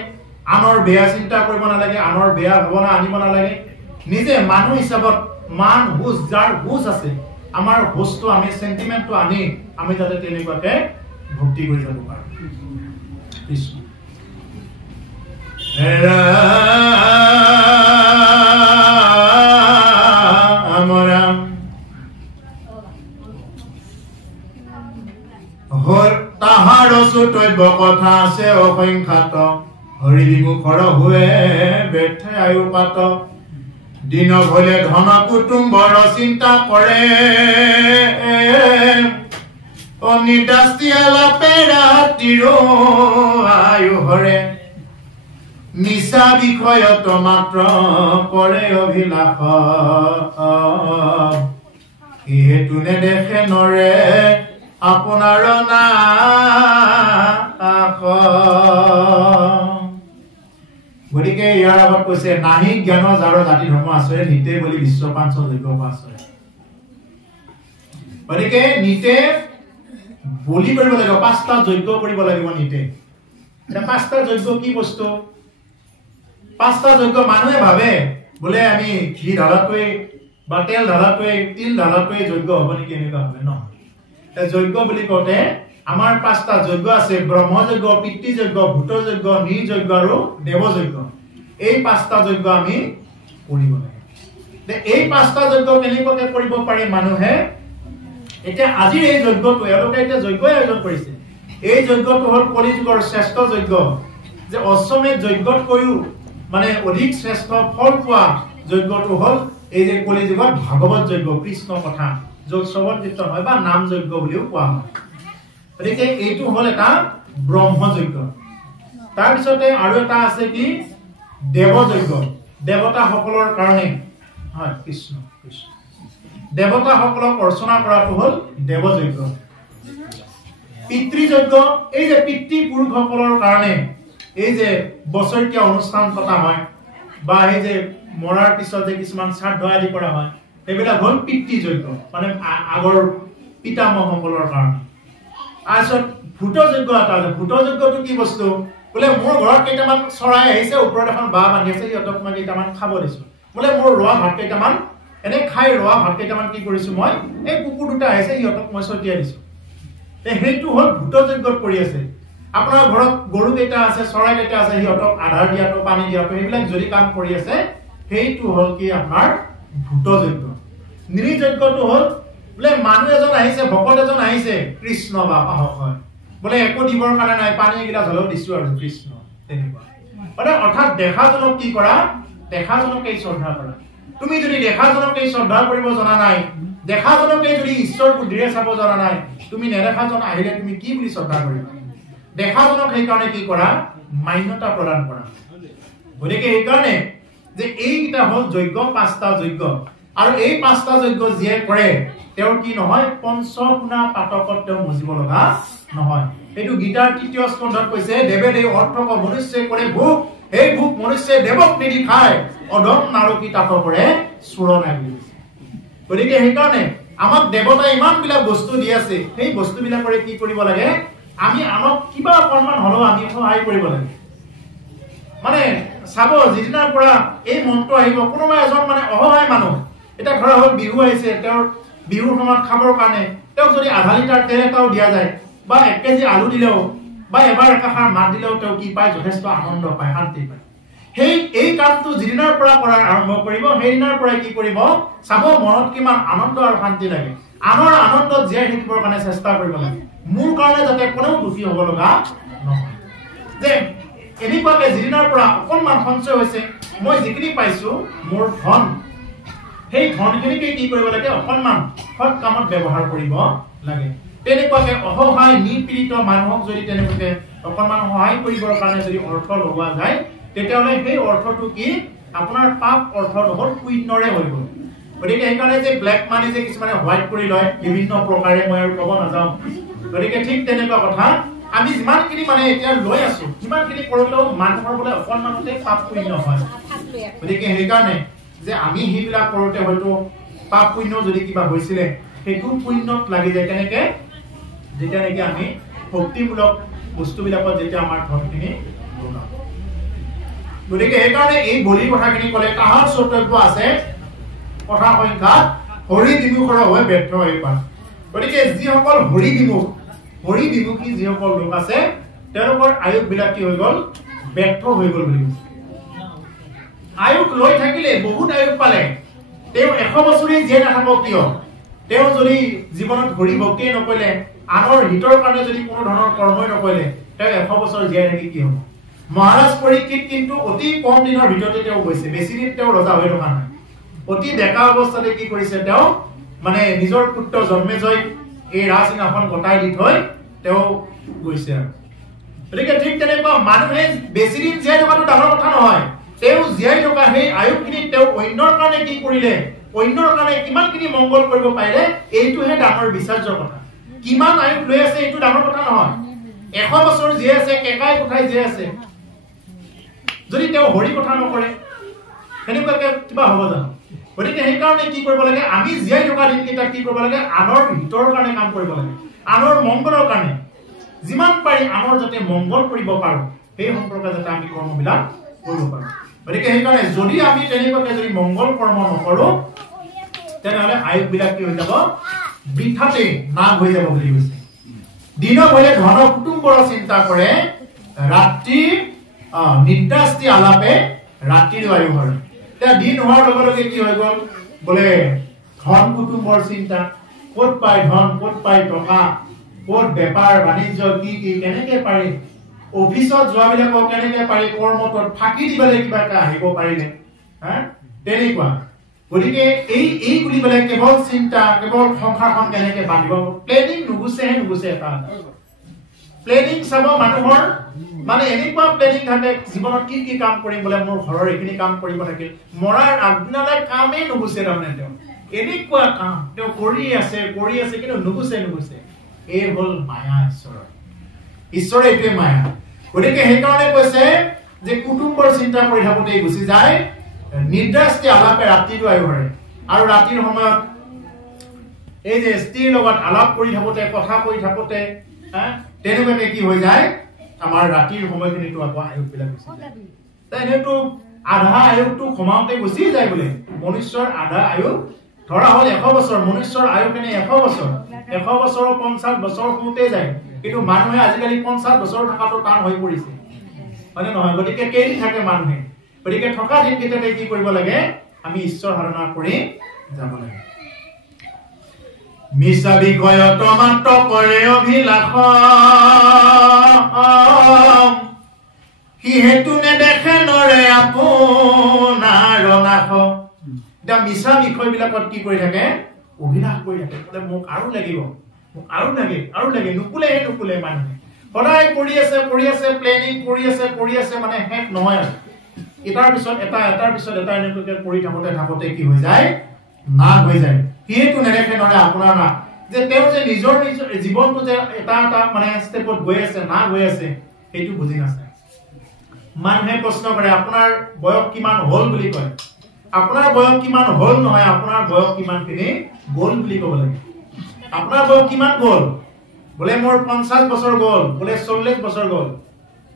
আনৰ বেয়া চিন্তা কৰিব নালাগে আনৰ বেয়া ভাৱনা আনিব নালাগে নিজে মানুহ হিচাপত মান হুজ যাৰ হুজ আছে আমাৰ হুজটো আমি সেন্টিমেন্টটো আনি আমি যাতে তেনেকুৱাকে ভক্তি কৰি যাব পাৰোঁ কৃষ্ণ তাহাৰ চুতব্য কথা আছে অসংখ্যাত হৰি বিমুখৰ হুৱে বেঠে আয়ু পাত দিন ভলে ধন কুটুম্বৰ চিন্তা কৰে অনিদাস্তিয়ালাপে ৰাতিৰো আয়ু হৰে নিচা বিষয়ত মাত্ৰ কৰে অভিলাষ সেহেতু নেদেখে নৰে আপোনাৰ নাশ গতিকে ইয়াৰ আগত কৈছে নাহি জ্ঞান যাৰ জাতি ধৰ্ম আছে নিতে বুলি বিশ্ব পাঞ্চ যজ্ঞ আছে গতিকে নিতে বলি কৰিব লাগিব পাঁচটা যজ্ঞ কৰিব লাগিব নিতে পাঁচটা যজ্ঞ কি বস্তু পাঁচটা যজ্ঞ মানুহে ভাবে বোলে আমি ঘি ঢালাটোৱে বা তেল ঢালাটোৱে তিল ঢালাটোৱে যজ্ঞ হ'ব নেকি এনেকুৱা ভাবে নহয় যজ্ঞ বুলি কওঁতে আমাৰ পাঁচটা যজ্ঞ আছে ব্ৰহ্মযজ্ঞ পিতৃযজ্ঞ ভূতযজ্ঞ নিৰ্যজ্ঞ আৰু দেৱযজ্ঞ এই পাঁচটা যজ্ঞ আমি কৰিব লাগে এই পাঁচটা যজ্ঞ কেনেকৈ কৰিব পাৰে মানুহে এতিয়া আজিৰ এই যজ্ঞটো এওঁলোকে এতিয়া যজ্ঞই আয়োজন কৰিছে এই যজ্ঞটো হ'ল কলিযুগৰ শ্ৰেষ্ঠ যজ্ঞ যে অশ্বমেধ যজ্ঞতকৈও মানে অধিক শ্ৰেষ্ঠ ফল পোৱা যজ্ঞটো হ'ল এই যে কলিযুগত ভাগৱত যজ্ঞ কৃষ্ণ কথা য'ত শ্ৰৱণ কীৰ্তন হয় বা নাম যজ্ঞ বুলিও কোৱা হয় গতিকে এইটো হ'ল এটা ব্ৰহ্মযজ্ঞ তাৰপিছতে আৰু এটা আছে কি দেৱযজ্ঞ দেৱতাসকলৰ কাৰণে হয় কৃষ্ণ কৃষ্ণ দেৱতাসকলক অৰ্চনা কৰাটো হ'ল দেৱযজ্ঞ পিতৃযজ্ঞ এই যে পিতৃপুৰুষসকলৰ কাৰণে এই যে বছৰীয়া অনুষ্ঠান পতা হয় বা এই যে মৰাৰ পিছত যে কিছুমান শ্ৰাদ্ধ আদি কৰা হয় এইবিলাক হ'ল পিতৃযজ্ঞ মানে আগৰ পিতামহসকলৰ কাৰণে তাৰপিছত ভূতযজ্ঞ এটা আছে ভূতযজ্ঞটো কি বস্তু বোলে মোৰ ঘৰত কেইটামান চৰাই আহিছে ওপৰত এখন বাঁহ বান্ধি আছে সিহঁতক মই কেইটামান খাব দিছো বোলে মোৰ ৰোৱা ভাত কেইটামান এনে খাই ৰোৱা ভাত কেইটামান কি কৰিছো মই এই কুকুৰ দুটা আহিছে সিহঁতক মই ছটিয়াই দিছো সেইটো হ'ল ভূতযজ্ঞত কৰি আছে আপোনাৰ ঘৰত গৰু কেইটা আছে চৰাই কেইটা আছে সিহঁতক আধাৰ দিয়াটো পানী দিয়াটো এইবিলাক যদি কাম কৰি আছে সেইটো হ'ল কি আপোনাৰ ভূতযজ্ঞ নিৰ্যজ্ঞটো হ'ল বোলে মানুহ এজন আহিছে ভকত এজন আহিছে কৃষ্ণ বা পাহক হয় বোলে একো দিবৰ কাৰণে নাই পানী এগিলাচ হ'লেও দিছো আৰু কৃষ্ণ তেনেকুৱা মানে অৰ্থাৎ দেখাজনক কি কৰা দেখাজনকেই শ্ৰদ্ধা কৰা তুমি যদি দেখাজনকেই শ্ৰদ্ধা কৰিব জনা নাই দেখাজনকেই যদি ঈশ্বৰ বুদ্ধিৰে চাব জনা নাই তুমি নেদেখাজন আহিলে তুমি কি বুলি শ্ৰদ্ধা কৰিবা দেখাজনক সেইকাৰণে কি কৰা মান্যতা প্ৰদান কৰা গতিকে সেইকাৰণে যে এইটা হল যজ্ঞ পাঁচটা যজ্ঞ আৰু এই পাঁচটা যজ্ঞ যিয়ে কৰে তেওঁৰ কি নহয় পঞ্চগুণা পাতকত তেওঁ মুজিব লগা নহয় এইটো গীতাৰ তৃতীয় স্কন্ধত কৈছে দেৱে দেৱ অৰ্থক মনুষ্যে কৰে ভোগ এই ভোগ মনুষ্যে দেৱক নিদি খায় অধম নাৰকী তাত কৰে চুৰ নাই বুলি গতিকে সেইকাৰণে আমাক দেৱতাই ইমান বিলাক বস্তু দি আছে সেই বস্তু বিলাকৰে কি কৰিব লাগে আমি আনক কিবা অকণমান হলেও আমি সহায় কৰিব লাগে মানে চাব যিদিনাৰ পৰা এই মনটো আহিব কোনোবা এজন মানে অসহায় মানুহ এটা ধৰা হ'ল বিহু আহিছে তেওঁৰ বিহুৰ সময়ত খাবৰ কাৰণে তেওঁক যদি আধা লিটাৰ তেল এটাও দিয়া যায় বা 1 কেজি আলু দিলেও বা এবাৰ একাষাৰ মাত দিলেও তেওঁ কি পায় যথেষ্ট আনন্দ পায় শান্তি পায় সেই এই কামটো যিদিনাৰ পৰা কৰাৰ আৰম্ভ কৰিব সেইদিনাৰ পৰাই কি কৰিব চাব মনত কিমান আনন্দ আৰু শান্তি লাগে আনৰ আনন্দত জীয়াই থাকিবৰ কাৰণে চেষ্টা কৰিব লাগে মোৰ কাৰণে যাতে কোনেও দুখী হ'ব লগা নহয় যে এনেকুৱাকে যিদিনাৰ পৰা অকণমান সঞ্চয় হৈছে মই যিখিনি পাইছো মোৰ ধন সেই ধনখিনিকে কি কৰিব লাগে অকণমান সৎ কামত ব্যৱহাৰ কৰিব লাগে তেনেকুৱাকে অসহায় নিপীড়িত মানুহক যদি তেনেকুৱাকে অকণমান সহায় কৰিবৰ কাৰণে যদি অৰ্থ লগোৱা যায় তেতিয়াহ'লে সেই অৰ্থটো কি আপোনাৰ পাপ অৰ্থ নহ'ল পুণ্যৰে হৈ গ'ল গতিকে সেইকাৰণে যে ব্লেক মানি যে কিছুমানে হোৱাইট কৰি লয় বিভিন্ন প্ৰকাৰে মই আৰু ক'ব নাযাওঁ গতিকে ঠিক তেনেকুৱা কথা আমি যিমানখিনি মানে এতিয়া লৈ আছো যিমানখিনি কৰিলেও মানুহৰ বোলে অকণমানতে পাপ পুণ্য হয় গতিকে সেইকাৰণে যে আমি সেইবিলাক কৰোঁতে হয়তো পাপ পুণ্য যদি কিবা হৈছিলে সেইটো পুণ্যত লাগি যায় কেনেকে যেতিয়া নেকি আমি ভক্তিমূলক বস্তুবিলাকত যেতিয়া আমাৰ ধনখিনি লগাওঁ গতিকে সেইকাৰণে এই বলিৰ কথাখিনি ক'লে তাহাৰ কৰ্তব্য আছে কথা সংখ্যাত হৰি বিমুখৰ হৈ ব্যৰ্থ হৈ পান গতিকে যিসকল হৰি বিমুখী যিসকল লোক আছে তেওঁলোকৰ আয়ুস বিলাক কি হৈ গ'ল ব্যৰ্থ হৈ গ'ল বুলি কৈছে আয়ুস লৈ থাকিলে বহুত আয়ুস পালে তেওঁ 100 বছৰেই জীয়াই নাথাকক কিয় তেওঁ যদি জীৱনত হৰি ভক্তিয়ে নকৰিলে আনৰ হিতৰ কাৰণে যদি কোনো ধৰণৰ কৰ্মই নকৰিলে তেওঁ 100 বছৰ জীয়াই থাকি কি হ'ব মহাৰাজ পৰীক্ষিত কিন্তু অতি কম দিনৰ ভিতৰতে তেওঁ গৈছে বেছি দিন তেওঁ ৰজা হৈ থকা নাই অতি ডেকা অৱস্থাতে কি কৰিছে তেওঁ মানে নিজৰ পুত্ৰ জন্মেজয় এই ৰাজসিংহাসন গতাই দি থৈ তেওঁ গৈছে আৰু গতিকে ঠিক তেনেকুৱা মানুহে বেছি দিন জীয়াই থকাটো ডাঙৰ কথা নহয় তেওঁ জীয়াই থকা সেই আয়ুসখিনি তেওঁ অন্যৰ কাৰণে কি কৰিলে অন্যৰ কাৰণে কিমানখিনি মংগল কৰিব পাৰিলে এইটোহে ডাঙৰ বিচাৰ্যৰ কথা কিমান আয়ুস লৈ আছে এইটো ডাঙৰ কথা নহয় 100 বছৰ জীয়াই আছে কেকাই কোঠাই জীয়াই আছে যদি তেওঁ হৰি কথা নকৰে সেনেকুৱাকে কিবা হ'ব জানো গতিকে সেইকাৰণে কি কৰিব লাগে আমি জীয়াই থকা দিনকেইটা কি কৰিব লাগে আনৰ হিতৰ কাৰণে কাম কৰিব লাগে আনৰ মংগলৰ কাৰণে যিমান পাৰি আনৰ যাতে মংগল কৰিব পাৰো সেই সম্পৰ্কে যাতে আমি কৰ্মবিলাক কৰিব পাৰো গতিকে সেইকাৰণে যদি আমি তেনেকুৱাকে যদি মংগল কৰ্ম নকৰো তেনেহ'লে আয়ুসবিলাক কি হৈ যাব বৃথাতে নাশ হৈ যাব বুলি কৈছে দিন হ'লে ধন কুটুম্বৰ চিন্তা কৰে ৰাত্ৰি নিদ্ৰাস্তি আলাপে ৰাত্ৰিৰ আয়ু হয় এতিয়া দিন হোৱাৰ লগে লগে কি হৈ গ'ল বোলে ধন কুটুম্বৰ চিন্তা ক'ত পায় ধন ক'ত পায় টকা ক'ত বেপাৰ বাণিজ্য কি কেনেকে পাৰি অফিচত যোৱাবিলাকক কেনেকে পাৰি কৰ্মত ফাঁকি দিবলৈ কিবা এটা আহিব পাৰিলে তেনেকুৱা গতিকে এই বুলি পেলাই কেৱল চিন্তা কেৱল সংসাৰখন কেনেকে বান্ধিব প্লেনিং নুগুচে এটা প্লেনিং চাব মানুহৰ মানে এনেকুৱা প্লেনিং থাকে জীৱনত কি কাম কৰিম বোলে মোৰ ঘৰৰ এইখিনি কাম কৰিব থাকিল মৰাৰ আগদিনালৈ কামেই নুগুচে তাৰমানে তেওঁ এনেকুৱা কাম তেওঁ কৰি আছে কিন্তু নুগুচে এই হ'ল মায়া ঈশ্বৰৰ এইটোৱে মায়া গতিকে সেইকাৰণে কৈছে যে কুটুম্বৰ চিন্তা কৰি থাকোঁতেই গুচি যায় নিদ্ৰাস্তি আলাপে ৰাতিটো আয়ু হয় আৰু ৰাতিৰ সময়ত এই যে স্ত্ৰীৰ লগত আলাপ কৰি থাকোঁতে কথা কৈ থাকোঁতে তেনেকুৱাকে কি হৈ যায় আমাৰ ৰাতিৰ সময়খিনিতো আকৌ আয়ুসবিলাক গুচি যায় এনেতো আধা আয়ুসটো কমাওঁতে গুচি যায় বোলে মনুষ্যৰ আধা আয়ুস ধৰা হ'ল 100 বছৰ মনুষ্যৰ আয়ুসখিনি 100 বছৰ 100 বছৰৰ 50 বছৰ হওঁতে যায় কিন্তু মানুহে আজিকালি 50 বছৰ থকাটো টান হৈ পৰিছে হয়নে নহয় গতিকে কেইদিন থাকে মানুহে গতিকে থকা দিনকেইটাতে কি কৰিব লাগে আমি ঈশ্বৰ সাধনা কৰি যাব লাগে মিছা বিষয়ত মাত্ৰ কৰে অভিলাষ সি হেতু নেদেখে নৰে আপোনাৰ নাশ এতিয়া মিছা বিষয়বিলাকত কি কৰি থাকে অভিলাষ কৰি থাকে বোলে মোক আৰু লাগিব আৰু লাগে নুকুলে মানুহে সদায় কৰি আছে প্লেনিং কৰি আছে মানে শেষ নহয় আৰু এটাৰ পিছত এটা এনেকৈ কৰি থাকোঁতে কি হৈ যায় না হৈ যায় সেইটো নেদেখে নহয় আপোনাৰ না যে তেওঁ যে নিজৰ জীৱনটো যে এটা মানে ষ্টেপত গৈ আছে না গৈ আছে সেইটো বুজি নাছে মানুহে প্ৰশ্ন কৰে আপোনাৰ বয়স কিমান হ'ল বুলি কয় আপোনাৰ বয়স কিমান হ'ল নহয় আপোনাৰ বয়স কিমানখিনি গ'ল বুলি ক'ব লাগে আপোনাৰ বয়স কিমান গ'ল বোলে মোৰ 50 বছৰ গ'ল বোলে 40 বছৰ গ'ল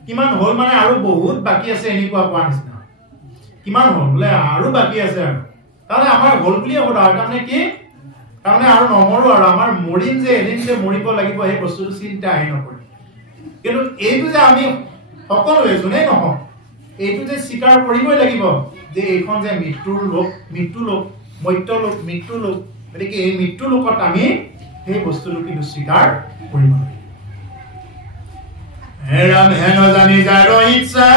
কিমান হ'ল মানে আৰু বহুত বাকি আছে এনেকুৱা কোৱা নিচিনা কিমান হ'ল বোলে আৰু বাকি আছে আৰু তাহলে আমাৰ গ'ল বুলি হ'ব তাৰমানে কি তাৰমানে আৰু নমৰো আৰু আমাৰ মৰিম যে এদিন যে মৰিব লাগিব সেই বস্তুটো চিন্তা আহি নপৰে কিন্তু এইটো যে আমি সকলোৱে যোনে নহওক এইটো যে স্বীকাৰ কৰিবই লাগিব যে এইখন যে মৃত্যু লোক মৃত্যু লোক গতিকে এই মৃত্যু লোকত আমি সেই বস্তুটো কিন্তু স্বীকাৰ কৰিব লাগিব হেৰাম হেন জানি যাৰ ইচ্ছা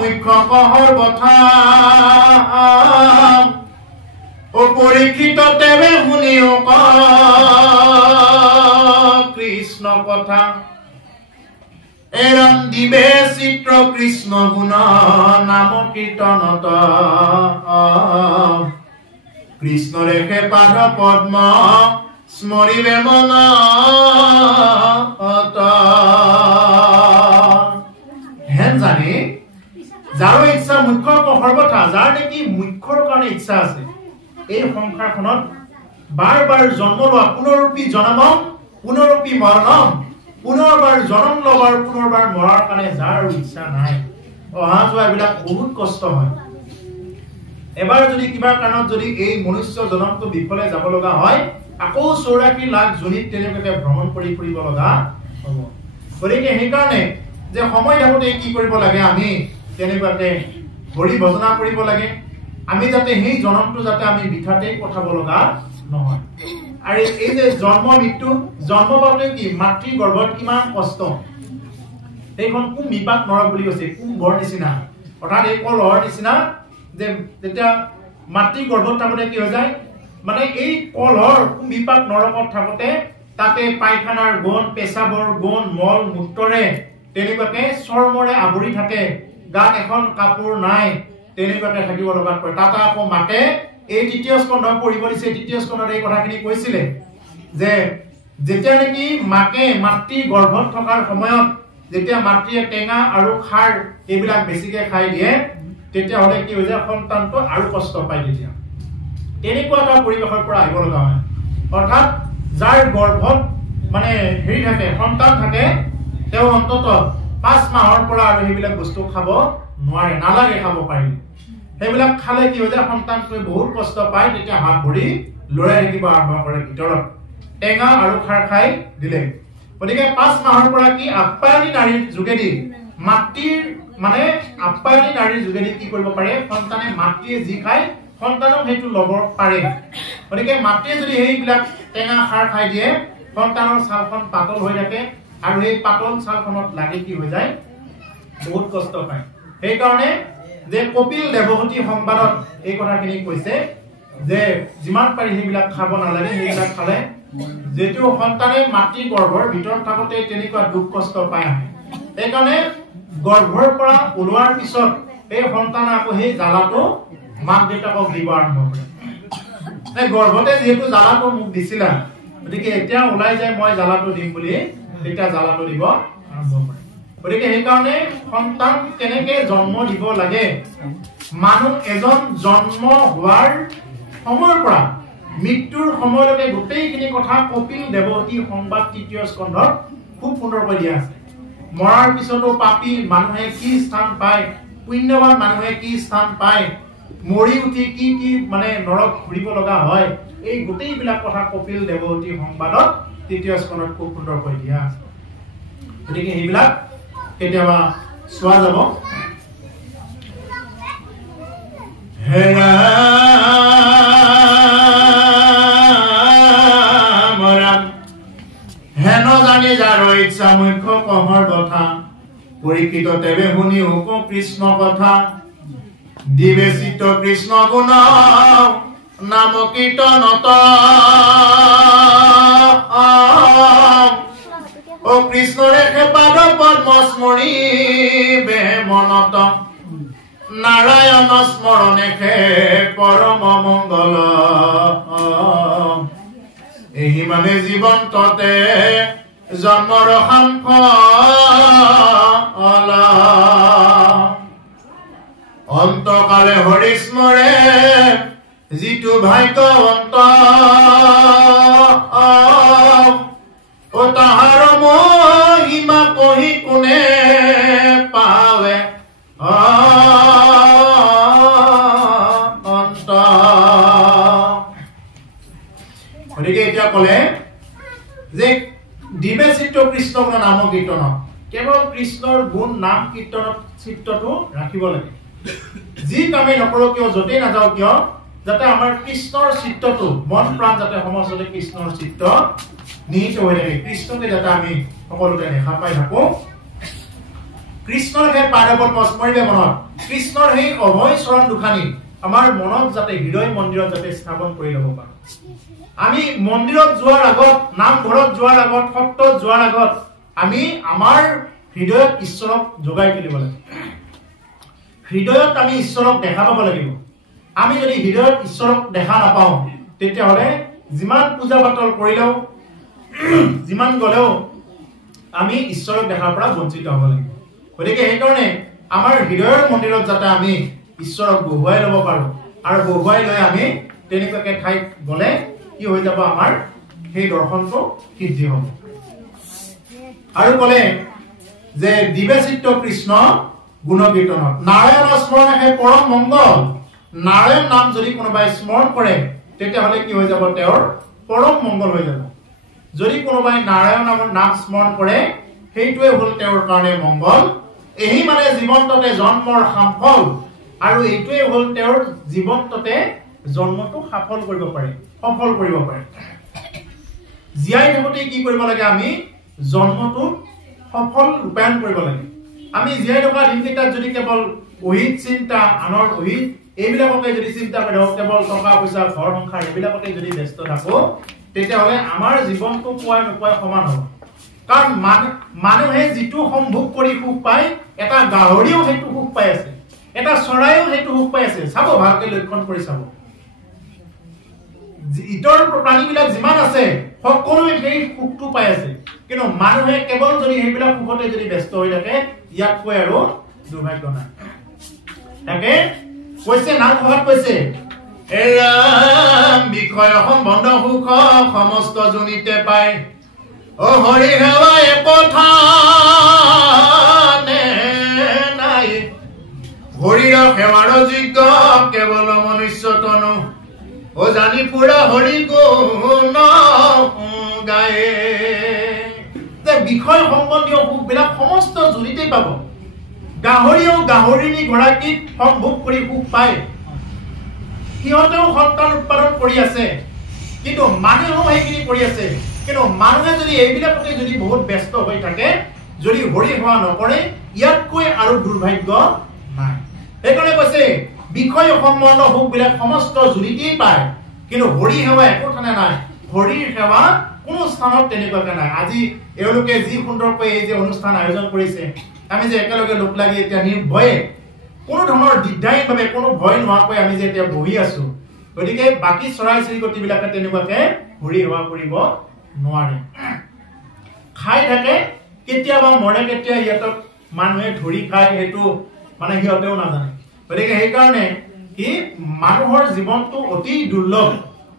মুখ্য কহৰ কথা অপৰীক্ষিত তেৱে শুনিও কৃষ্ণ কথা এৰাম দিবে চিত্ৰ কৃষ্ণ গুণ নাম কীৰ্তনত কৃষ্ণ ৰেখে পাদ পদ্ম স্মৰিবে মন হেন জানি যাৰ ইচ্ছা মুখ্য সৰ্বথা যাৰ নেকি মুখ্যৰ কাৰণে ইচ্ছা আছে এই সংসাৰখনত বাৰ জন্ম লোৱা পুনৰূপী জনমম পুনৰূপী মৰণম পুনৰবাৰ জন্ম লবাৰ পুনৰবাৰ মৰাৰ কাৰণে যাৰ ইচ্ছা নাই অহা যোৱা এইবিলাক বহুত কষ্ট হয় এবাৰ যদি কিবা কাৰণত যদি এই মনুষ্য জনমটো বিফলে যাব লগা হয় আকৌ 84 লাখ জনিত তেনেকৈ ভ্ৰমণ কৰি ফুৰিব লগা হ'ব গতিকে সেইকাৰণে যে সময় থাকোঁতে কি কৰিব লাগে আমি তেনেকুৱাতে হৰি ভজনা কৰিব লাগে আমি যাতে সেই জনমটো যাতে আমি বিঠাতে পঠাব লগা নহয় আৰু এই যে জন্ম মৃত্যু জন্ম পাওঁতে কি মাতৃ গৰ্ভত কিমান কষ্ট এইখন কোন বিপাক নৰক বুলি কৈছে কোন ঘৰ নিচিনা অৰ্থাৎ এই কলহৰ নিচিনা যে যেতিয়া মাতৃ গৰ্ভত থাকোঁতে কি হৈ যায় মানে এই কলহৰ কোন বিপাক নৰকত থাকোঁতে তাতে পায়খানাৰ গোন্ধ পেচাবৰ গোন্ধ মল মূত্ৰৰে তেনেকুৱাকে চৰ্মৰে আৱৰি থাকে গাত এখন কাপোৰ নাই তেনেকুৱাকে থাকিব লগা পৰে তাতে আকৌ মাতে এই তৃতীয় স্কন্ধ পঢ়িব দিছে তৃতীয় স্কন্ধত এই কথাখিনি কৈছিলে যে যেতিয়া নেকি মাকে মাতৃ গৰ্ভত থকাৰ সময়ত যেতিয়া মাতৃয়ে টেঙা আৰু খাৰ এইবিলাক বেছিকে খাই দিয়ে তেতিয়া হলে কি হৈ যায় সন্তানটো আৰু কষ্ট পায় তেতিয়া তেনেকুৱা এটা পৰিৱেশৰ পৰা আহিব লগা হয় অৰ্থাৎ যাৰ গৰ্ভত মানে হেৰি থাকে সন্তান থাকে তেওঁ অন্তত 5 মাহৰ পৰা আৰু সেইবিলাক বস্তু খাব নোৱাৰে নালাগে খাব পাৰিলে সেইবিলাক খালে কি হৈ যায় সন্তানটোৱে বহুত কষ্ট পায় তেতিয়া হাত ভৰি লৰাই থাকিব আৰম্ভ কৰে ভিতৰত টেঙা আৰু খাৰ খাই দিলে গতিকে 5 মাহৰ পৰা কি আপ্যায়নী নাৰীৰ যোগেদি মাতৃৰ মানে আপ্যায়নী নাৰীৰ যোগেদি কি কৰিব পাৰে সন্তানে মাতৃয়ে যি খায় সন্তানক সেইটো ল'ব পাৰে গতিকে মাতৃয়ে যদি সেইবিলাক টেঙা খাৰ খাই দিয়ে সন্তানৰ ছালখন পাতল হৈ থাকে আৰু এই পাতল ছালখনত লাগি কি হৈ যায় বহুত কষ্ট পায় সেইকাৰণে যে কপিল দেৱহতী সংবাদত এই কথাখিনি কৈছে যে যিমান পাৰি সেইবিলাক খাব নালাগে সেইবিলাক খালে যেটো সন্তানে মাতৃ গৰ্ভৰ ভিতৰত থাকোঁতে তেনেকুৱা দুখ কষ্ট পায় সেইকাৰণে গৰ্ভৰ পৰা ওলোৱাৰ পিছত এই সন্তানে আকৌ সেই জ্বালাটো মাক দেউতাকক দিব আৰম্ভ কৰে এই গৰ্ভতে যেহেতু জ্বালাটো মোক দিছিলা গতিকে এতিয়া ওলাই যায় মই জ্বালাটো দিম বুলি তেতিয়া জ্বালাটো দিব আৰম্ভ কৰে গতিকে সেইকাৰণে সন্তান কেনেকে জন্ম দিব লাগে মানুহ এজন জন্ম হোৱাৰ সময়ৰ পৰা মৃত্যুৰ সময়লৈকে গোটেইখিনি কথা কপিল দেৱহতী সংবাদ তৃতীয় স্কন্ধত খুব সুন্দৰকৈ দিয়া আছে মৰাৰ পিছতো পাপী মানুহে কি স্থান পায় পুণ্যৱান মানুহে কি স্থান পায় মৰি উঠি কি কি মানে নৰক ঘূৰিব লগা হয় এই গোটেইবিলাক কথা কপিল দেৱহতী সংবাদত তৃতীয় স্কন্ধত খুব সুন্দৰকৈ দিয়া আছে গতিকে সেইবিলাক কেতিয়াবা চোৱা যাব হেন জানি যাৰ ইচ্ছা মুখ্য কহৰ কথা পৰীক্ষিত তেৱে শুনি হুক কৃষ্ণ কথা দিবে চিত্ত কৃষ্ণ গুণ নাম কীৰ্তনত ও কৃষ্ণৰে পাদ পদ্ম স্মৰিবে মনত নাৰায়ণ স্মৰণে পৰম মংগল এই মানে জীৱন্ততে জন্মৰ সাম্ফল অন্তকালে হৰি স্মৰে যিটো ভাগ্যৱন্ত ও তাহাৰ মহিমা কহি কোনে পাৱে অন্ত গতিকে এতিয়া কলে যে দিব্যচিত্ৰ কৃষ্ণ গুণ নাম কীৰ্তন কেৱল কৃষ্ণৰ গুণ নাম কীৰ্তনত চিত্ৰটো ৰাখিব লাগে যি কামে নকৰো কিয় যতেই নাযাও কিয় যাতে আমাৰ কৃষ্ণৰ চিত্ৰটো মন প্ৰাণ যাতে সমস্ততে কৃষ্ণৰ চিত্ৰ নিহিত হৈ থাকে কৃষ্ণকে যাতে আমি সকলোতে দেখা পাই থাকো কৃষ্ণৰ সেই পাদপদ্ম স্মৰিবে মনত কৃষ্ণৰ সেই অভয় চৰণ দুখানি আমাৰ মনত যাতে হৃদয় মন্দিৰত যাতে স্থাপন কৰি ল'ব পাৰো আমি মন্দিৰত যোৱাৰ আগত নামঘৰত যোৱাৰ আগত সত্ৰত যোৱাৰ আগত আমি আমাৰ হৃদয়ত ঈশ্বৰক যোগাই তুলিব লাগে হৃদয়ত আমি ঈশ্বৰক দেখা পাব লাগিব আমি যদি হৃদয়ত ঈশ্বৰক দেখা নাপাওঁ তেতিয়াহ'লে যিমান পূজা পাতল কৰিলেও যিমান গলেও আমি ঈশ্বৰক দেখাৰ পৰা বঞ্চিত হ'ব লাগিব গতিকে সেইকাৰণে আমাৰ হৃদয়ৰ মন্দিৰত যাতে আমি ঈশ্বৰক বহুৱাই ল'ব পাৰো আৰু বহুৱাই লৈ আমি তেনেকুৱাকে ঠাইত গলে কি হৈ যাব আমাৰ সেই দৰ্শনটো সিদ্ধি হ'ব আৰু কলে যে দিব্যচিত্ৰ কৃষ্ণ গুণ কীৰ্তনত নাৰায়ণ স্মৰণে পৰম মংগল নাৰায়ণ নাম যদি কোনোবাই স্মৰণ কৰে তেতিয়াহ'লে কি হৈ যাব তেওঁৰ পৰম মংগল হৈ যাব যদি কোনোবাই নাৰায়ণ নামৰ নাম স্মৰণ কৰে সেইটোৱে হ'ল তেওঁৰ কাৰণে মংগল এই মানে জীৱন্ততে জন্মৰ সাফল আৰু এইটোৱে হ'ল তেওঁৰ জীৱন্ততে জন্মটো সফল কৰিব পাৰে জীয়াই থাকোঁতে কি কৰিব লাগে আমি জন্মটো সফল ৰূপায়ণ কৰিব লাগে আমি জীয়াই থকা দিনকেইটাত যদি কেৱল অহিত চিন্তা আনৰ অহিত এইবিলাককে যদি চিন্তা কৰি কেৱল টকা পইচা ঘৰ সংসাৰ এইবিলাকতে যদি ব্যস্ত থাকো তেতিয়াহ'লে আমাৰ জীৱনটো পোৱাই নোপোৱাই সমান হ'ব কাৰণ মানুহে যিটো সম্ভোগ কৰি সুখ পায় এটা গাহৰিও সেইটো সুখ পাই আছে এটা চৰাইও সেইটো সুখ পাই আছে চাব ভালকে লক্ষণ কৰি চাব ইতৰ প্ৰাণীবিলাক যিমান আছে সকলোৱে সেই সুখটো পাই আছে কিন্তু মানুহে কেৱল যদি সেইবিলাক সুখতে যদি ব্যস্ত হৈ থাকে ইয়াতকৈ আৰু দুৰ্ভাগ্য নাই তাকে কৈছে নাম ঘৰত কৈছে বিষয় সম্বন্ধ সুখ সমস্ত জনিতে পায় ও হৰি সেৱাই পথানে নাই হৰিৰ সেৱাৰ যোগ্য কেৱল মনুষ্য তনু ও জানি পুৰা হৰি গুণ গায়ে যে বিষয় সম্বন্ধীয় সুখবিলাক সমস্ত জনিতেই পাব গাহৰিও গাহৰিনী গৰাকীক সম্ভোগ কৰি সুখ পায় সিহঁতেও সন্তান উৎপাদন কৰি আছে কিন্তু মানুহেও সেইখিনি কৰি আছে কিন্তু মানুহে যদি এইবিলাকতে যদি বহুত ব্যস্ত হৈ থাকে যদি হৰি সেৱা নকৰে ইয়াতকৈ আৰু দুৰ্ভাগ্য নাই সেইকাৰণে কৈছে বিষয় সম্বন্ধ সুখবিলাক সমস্ত জুলিতেই পায় কিন্তু হৰি সেৱা একো ঠানে নাই হৰিৰ সেৱা কোনো স্থানত তেনেকুৱাকে নাই আজি এওঁলোকে যি সুন্দৰকৈ এই যে অনুষ্ঠান আয়োজন কৰিছে আমি যে একেলগে লোক লাগি এতিয়া নিৰ্ভয়ে কোনো ধৰণৰ দিগদাৰীভাৱে কোনো ভয় নোহোৱাকৈ আমি যে এতিয়া বহি আছো গতিকে বাকী চৰাই চিৰিকটিবিলাকে তেনেকুৱাকে হৰি সেৱা কৰিব নোৱাৰে খাই থাকে কেতিয়াবা মৰে কেতিয়া সিহঁতক মানুহে ধৰি খায় সেইটো মানে সিহঁতেও নাজানে গতিকে সেইকাৰণে কি মানুহৰ জীৱনটো অতি দুৰ্লভ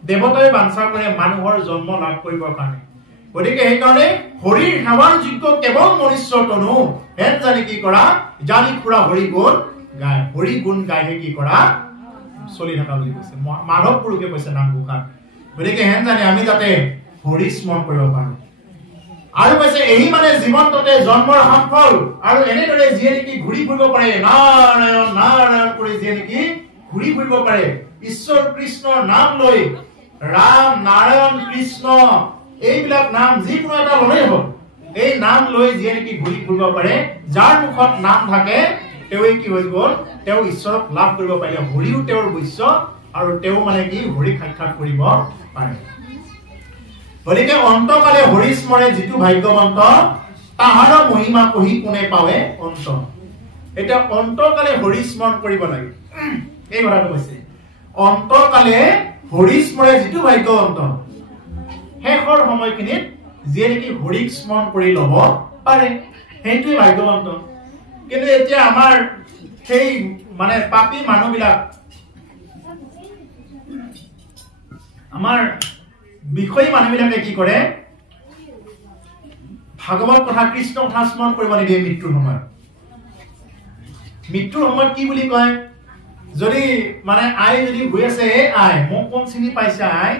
দেৱতাই বাঞ্ছা কৰে মানুহৰ জন্ম লাভ কৰিবৰ কাৰণে গতিকে সেইকাৰণে হৰিৰ সেৱাৰ যোগ্য কেৱল মনুষ্য তনু হেন জানি কি কৰা জানি ফুৰা হৰি গুণ গায় হৰি গুণ গায়হে কি কৰা চলি থকা বুলি কৈছে মাধৱ পুৰুষে কৈছে নামঘোষাত গতিকে হেন জানি আমি যাতে হৰি স্মৰণ কৰিব পাৰো আৰু কৈছে এই মানে জীৱন্ততে জন্মৰ সাফল আৰু এনেদৰে যিয়ে নেকি ঘূৰি ফুৰিব পাৰে নাৰায়ণ নাৰায়ণ কৰি যিয়ে নেকি ঘূৰি ফুৰিব পাৰে ঈশ্বৰ কৃষ্ণৰ নাম লৈ ৰাম নাৰায়ণ কৃষ্ণ এইবিলাক নাম যিকোনো এটা ল'লেই হ'ল এই নাম লৈ যিয়ে নেকি ঘূৰি ফুৰিব পাৰে যাৰ মুখত নাম থাকে তেওঁ কি হৈ গ'ল তেওঁ ঈশ্বৰক লাভ কৰিব পাৰিলে হৰিও তেওঁৰ বৈশ্য আৰু তেওঁ মানে কি হৰি সাক্ষাৎ কৰিব পাৰে গতিকে অন্তকালে হৰি স্মৰে যিটো ভাগ্যৱন্ত তাহাৰ মহিমা কহি কোনে পাৱে অন্ত। এটা অন্তকালে হৰি স্মৰণ কৰিব লাগে, এই কথাটো কৈছে। অন্তকালে হৰি স্মৰে যিটো ভাগ্যৱন্ত, শেষৰ সময়খিনিত যিয়ে নেকি হৰিক স্মৰণ কৰি ল'ব পাৰে, সেইটোৱে ভাগ্যৱন্ত। কিন্তু এতিয়া আমাৰ সেই মানে পাপী মানুহবিলাক, আমাৰ বিষয়ী মানুহবিলাকে কি কৰে, ভাগৱত কথা কৃষ্ণ কথা স্মৰণ কৰিব নিদিয়ে মৃত্যুৰ সময়ত। মৃত্যুৰ সময়ত কি বুলি কয়, যদি মানে আই যদি গৈ আছে, এই আই মোক কোন চিনি পাইছা, আই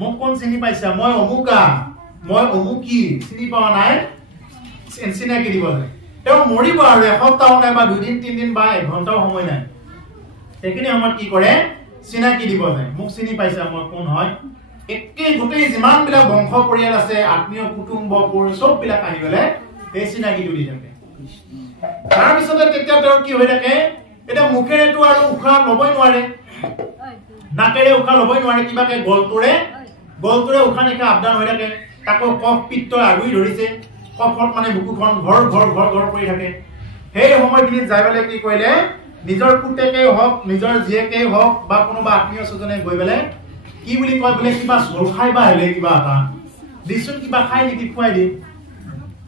মোক কোন চিনি পাইছা, মই অমুকা, মই অমুকি, চিনি পোৱা নাই, চিনাকি দিব লাগে। তেওঁ মৰিব আৰু এসপ্তাহ নাই বা 2 দিন 3 দিন বা 1 ঘণ্টাও সময় নাই, সেইখিনি সময়ত কি কৰে, চিনাকি দিব যায়, মোক চিনি পাইছা মই কোন হয়। একে গোটেই যিমান বিলাক বংশ পৰিয়াল আছে, আত্মীয় কুটুম্ব চব বিলাক আহি গলে এই চিনাকিটো দি থাকে। তাৰপিছতে তেতিয়া তেওঁৰ কি হৈ থাকে, এতিয়া মুখেৰেতো আৰু উশাহ ল'বই নোৱাৰে, নাকেৰে উশাহ ল'বই নোৱাৰে, কিবাকে গলটোৰে উশাহ নিশাহ আবদান হৈ থাকে। তাকো কফ পিত্ত আগুৰি ধৰিছে, কফত মানে বুকুখন ঘৰ ঘৰ ঘৰ ঘৰ কৰি থাকে। সেই সময়খিনিত যাই পেলাই কি কৰিলে, নিজৰ পুতেকেই হওক, নিজৰ জীয়েকেই হওক বা কোনোবা আত্মীয় স্বজনে গৈ পেলাই কি বুলি কয়, বোলে কিবা জল খাই বা হেলে কিবা এটা দিচোন, কিবা খাই নেকি, খুৱাই দি।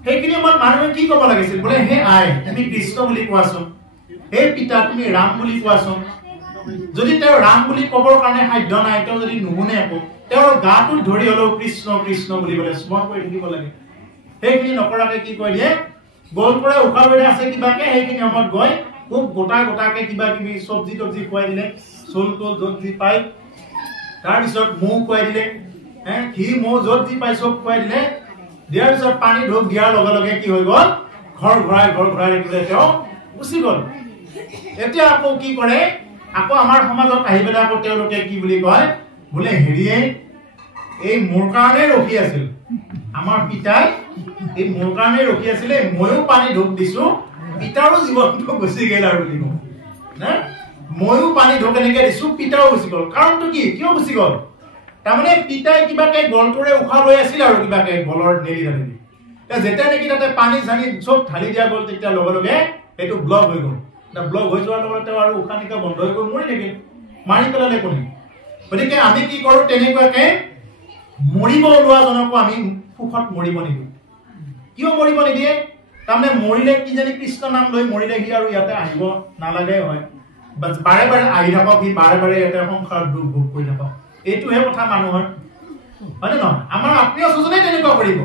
সেইখিনি সময়ত মানুহে কি ক'ব লাগিছিল, বোলে হে আই তুমি কৃষ্ণ বুলি কোৱাচোন, হে পিতা তুমি ৰাম বুলি কোৱাচোন। যদি তেওঁ ৰাম বুলি ক'বৰ কাৰণে সাধ্য নাই, তেওঁ যদি নুশুনে আকৌ তেওঁৰ গাটোত ধৰি হলেও কৃষ্ণ কৃষ্ণ বুলি বোলে স্মৰণ কৰি থাকিব লাগে। সেইখিনি নকৰাকে কি কৈ দিয়ে, গল পৰা উশাহ লৈ আছে কিবাকে, সেইখিনি সময়ত গৈ খুব গোটাকে কিবা কিবি চব্জি তব্জি খুৱাই দিলে, চোল তোল য'ত যি পায়, তাৰপিছত মৌ খুৱাই দিলে, ঘি মৌ য'ত যি পাই চব খুৱাই দিলে। দিয়াৰ পিছত পানী ঢোক দিয়াৰ লগে লগে কি হৈ গল, ঘৰ ঘূৰাই থাকিলে, তেওঁ গুচি গল। এতিয়া আকৌ কি কৰে, আকৌ আমাৰ সমাজত আহি পেলাই আকৌ তেওঁলোকে কি বুলি কয়, বোলে হেৰিয়ে এই মোৰ কাৰণে ৰখি আছিল, আমাৰ পিতাই এই মোৰ কাৰণে ৰখি আছিলে, ময়ো পানী ঢোক দিছো, পিতাৰো জীৱনটো গুচি গল আৰু বুলি কওঁ, ময়ো পানী ঢোক এনেকে দিছো, পিতাও গুচি গল। কাৰণটো কি, কিয় গুচি গল, তাৰমানে পিতাই কিবাকে গলটোৰে উশাহ লৈ আছিল আৰু কিবাকে গলৰ নেলি ঢালি, যেতিয়া নেকি তাতে পানী চানি চব ঢালি দিয়া গল, তেতিয়া লগে লগে এইটো ব্লক হৈ গল। ব্লক হৈ যোৱাৰ লগত তেওঁ আৰু উশাহ নিশাহ বন্ধ হৈ গল, মৰি থাকিল, মাৰি পেলালে কোনে। গতিকে আমি কি কৰো, তেনেকুৱাকে মৰিব ওলোৱাজনকো আমি সুখত মৰিব নিদিওঁ। কিয় মৰিব নিদিয়ে, তাৰমানে মৰিলে কিজানি কৃষ্ণ নাম লৈ মৰিলে সি আৰু ইয়াতে আহিব নালাগে হয়, বাৰে বাৰে আহি থাকক, সি বাৰে বাৰে ইয়াতে সংসাৰত দুখ ভোগ কৰি থাকক, এইটোহে কথা মানুহৰ, হয় নে নহয়। আমাৰ আত্মীয় স্বজনে তেনেকুৱা কৰিব,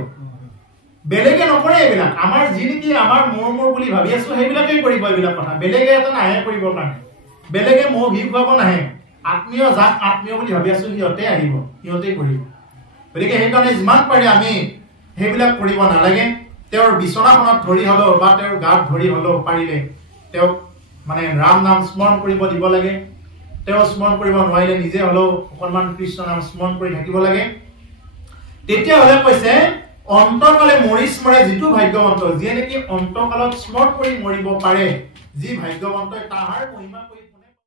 বেলেগে নকৰে এইবিলাক। আমাৰ যি নেকি আমাৰ মোৰ বুলি ভাবি আছো সেইবিলাকেই কৰিব এইবিলাক কথা, বেলেগে এটা নাহে কৰিবৰ কাৰণে, বেলেগে মৌ ঘি খুৱাব নাহে, আত্মীয় যাক আত্মীয় বুলি ভাবি আছো সিহঁতে আহিব, সিহঁতেই কৰিব। গতিকে সেইকাৰণে যিমান পাৰে আমি সেইবিলাক কৰিব নালাগে। তেওঁৰ বিচনাখনত ধৰি হলেও বা তেওঁৰ গাত ধৰি হলেও পাৰিলে তেওঁক মানে ৰাম নাম স্মৰণ কৰিব দিব লাগে। তেওঁ স্মৰণ কৰিব নোৱাৰিলে নিজে হলেও অকণমান কৃষ্ণ নাম স্মৰণ কৰি থাকিব লাগে। তেতিয়াহ'লে কৈছে অন্তকালে মৰি স্মৰে যিটো ভাগ্যৱন্ত, যিয়ে নেকি অন্তকালত স্মৰণ কৰি মৰিব পাৰে, যি ভাগ্যৱন্ত তাহাৰ মহিমা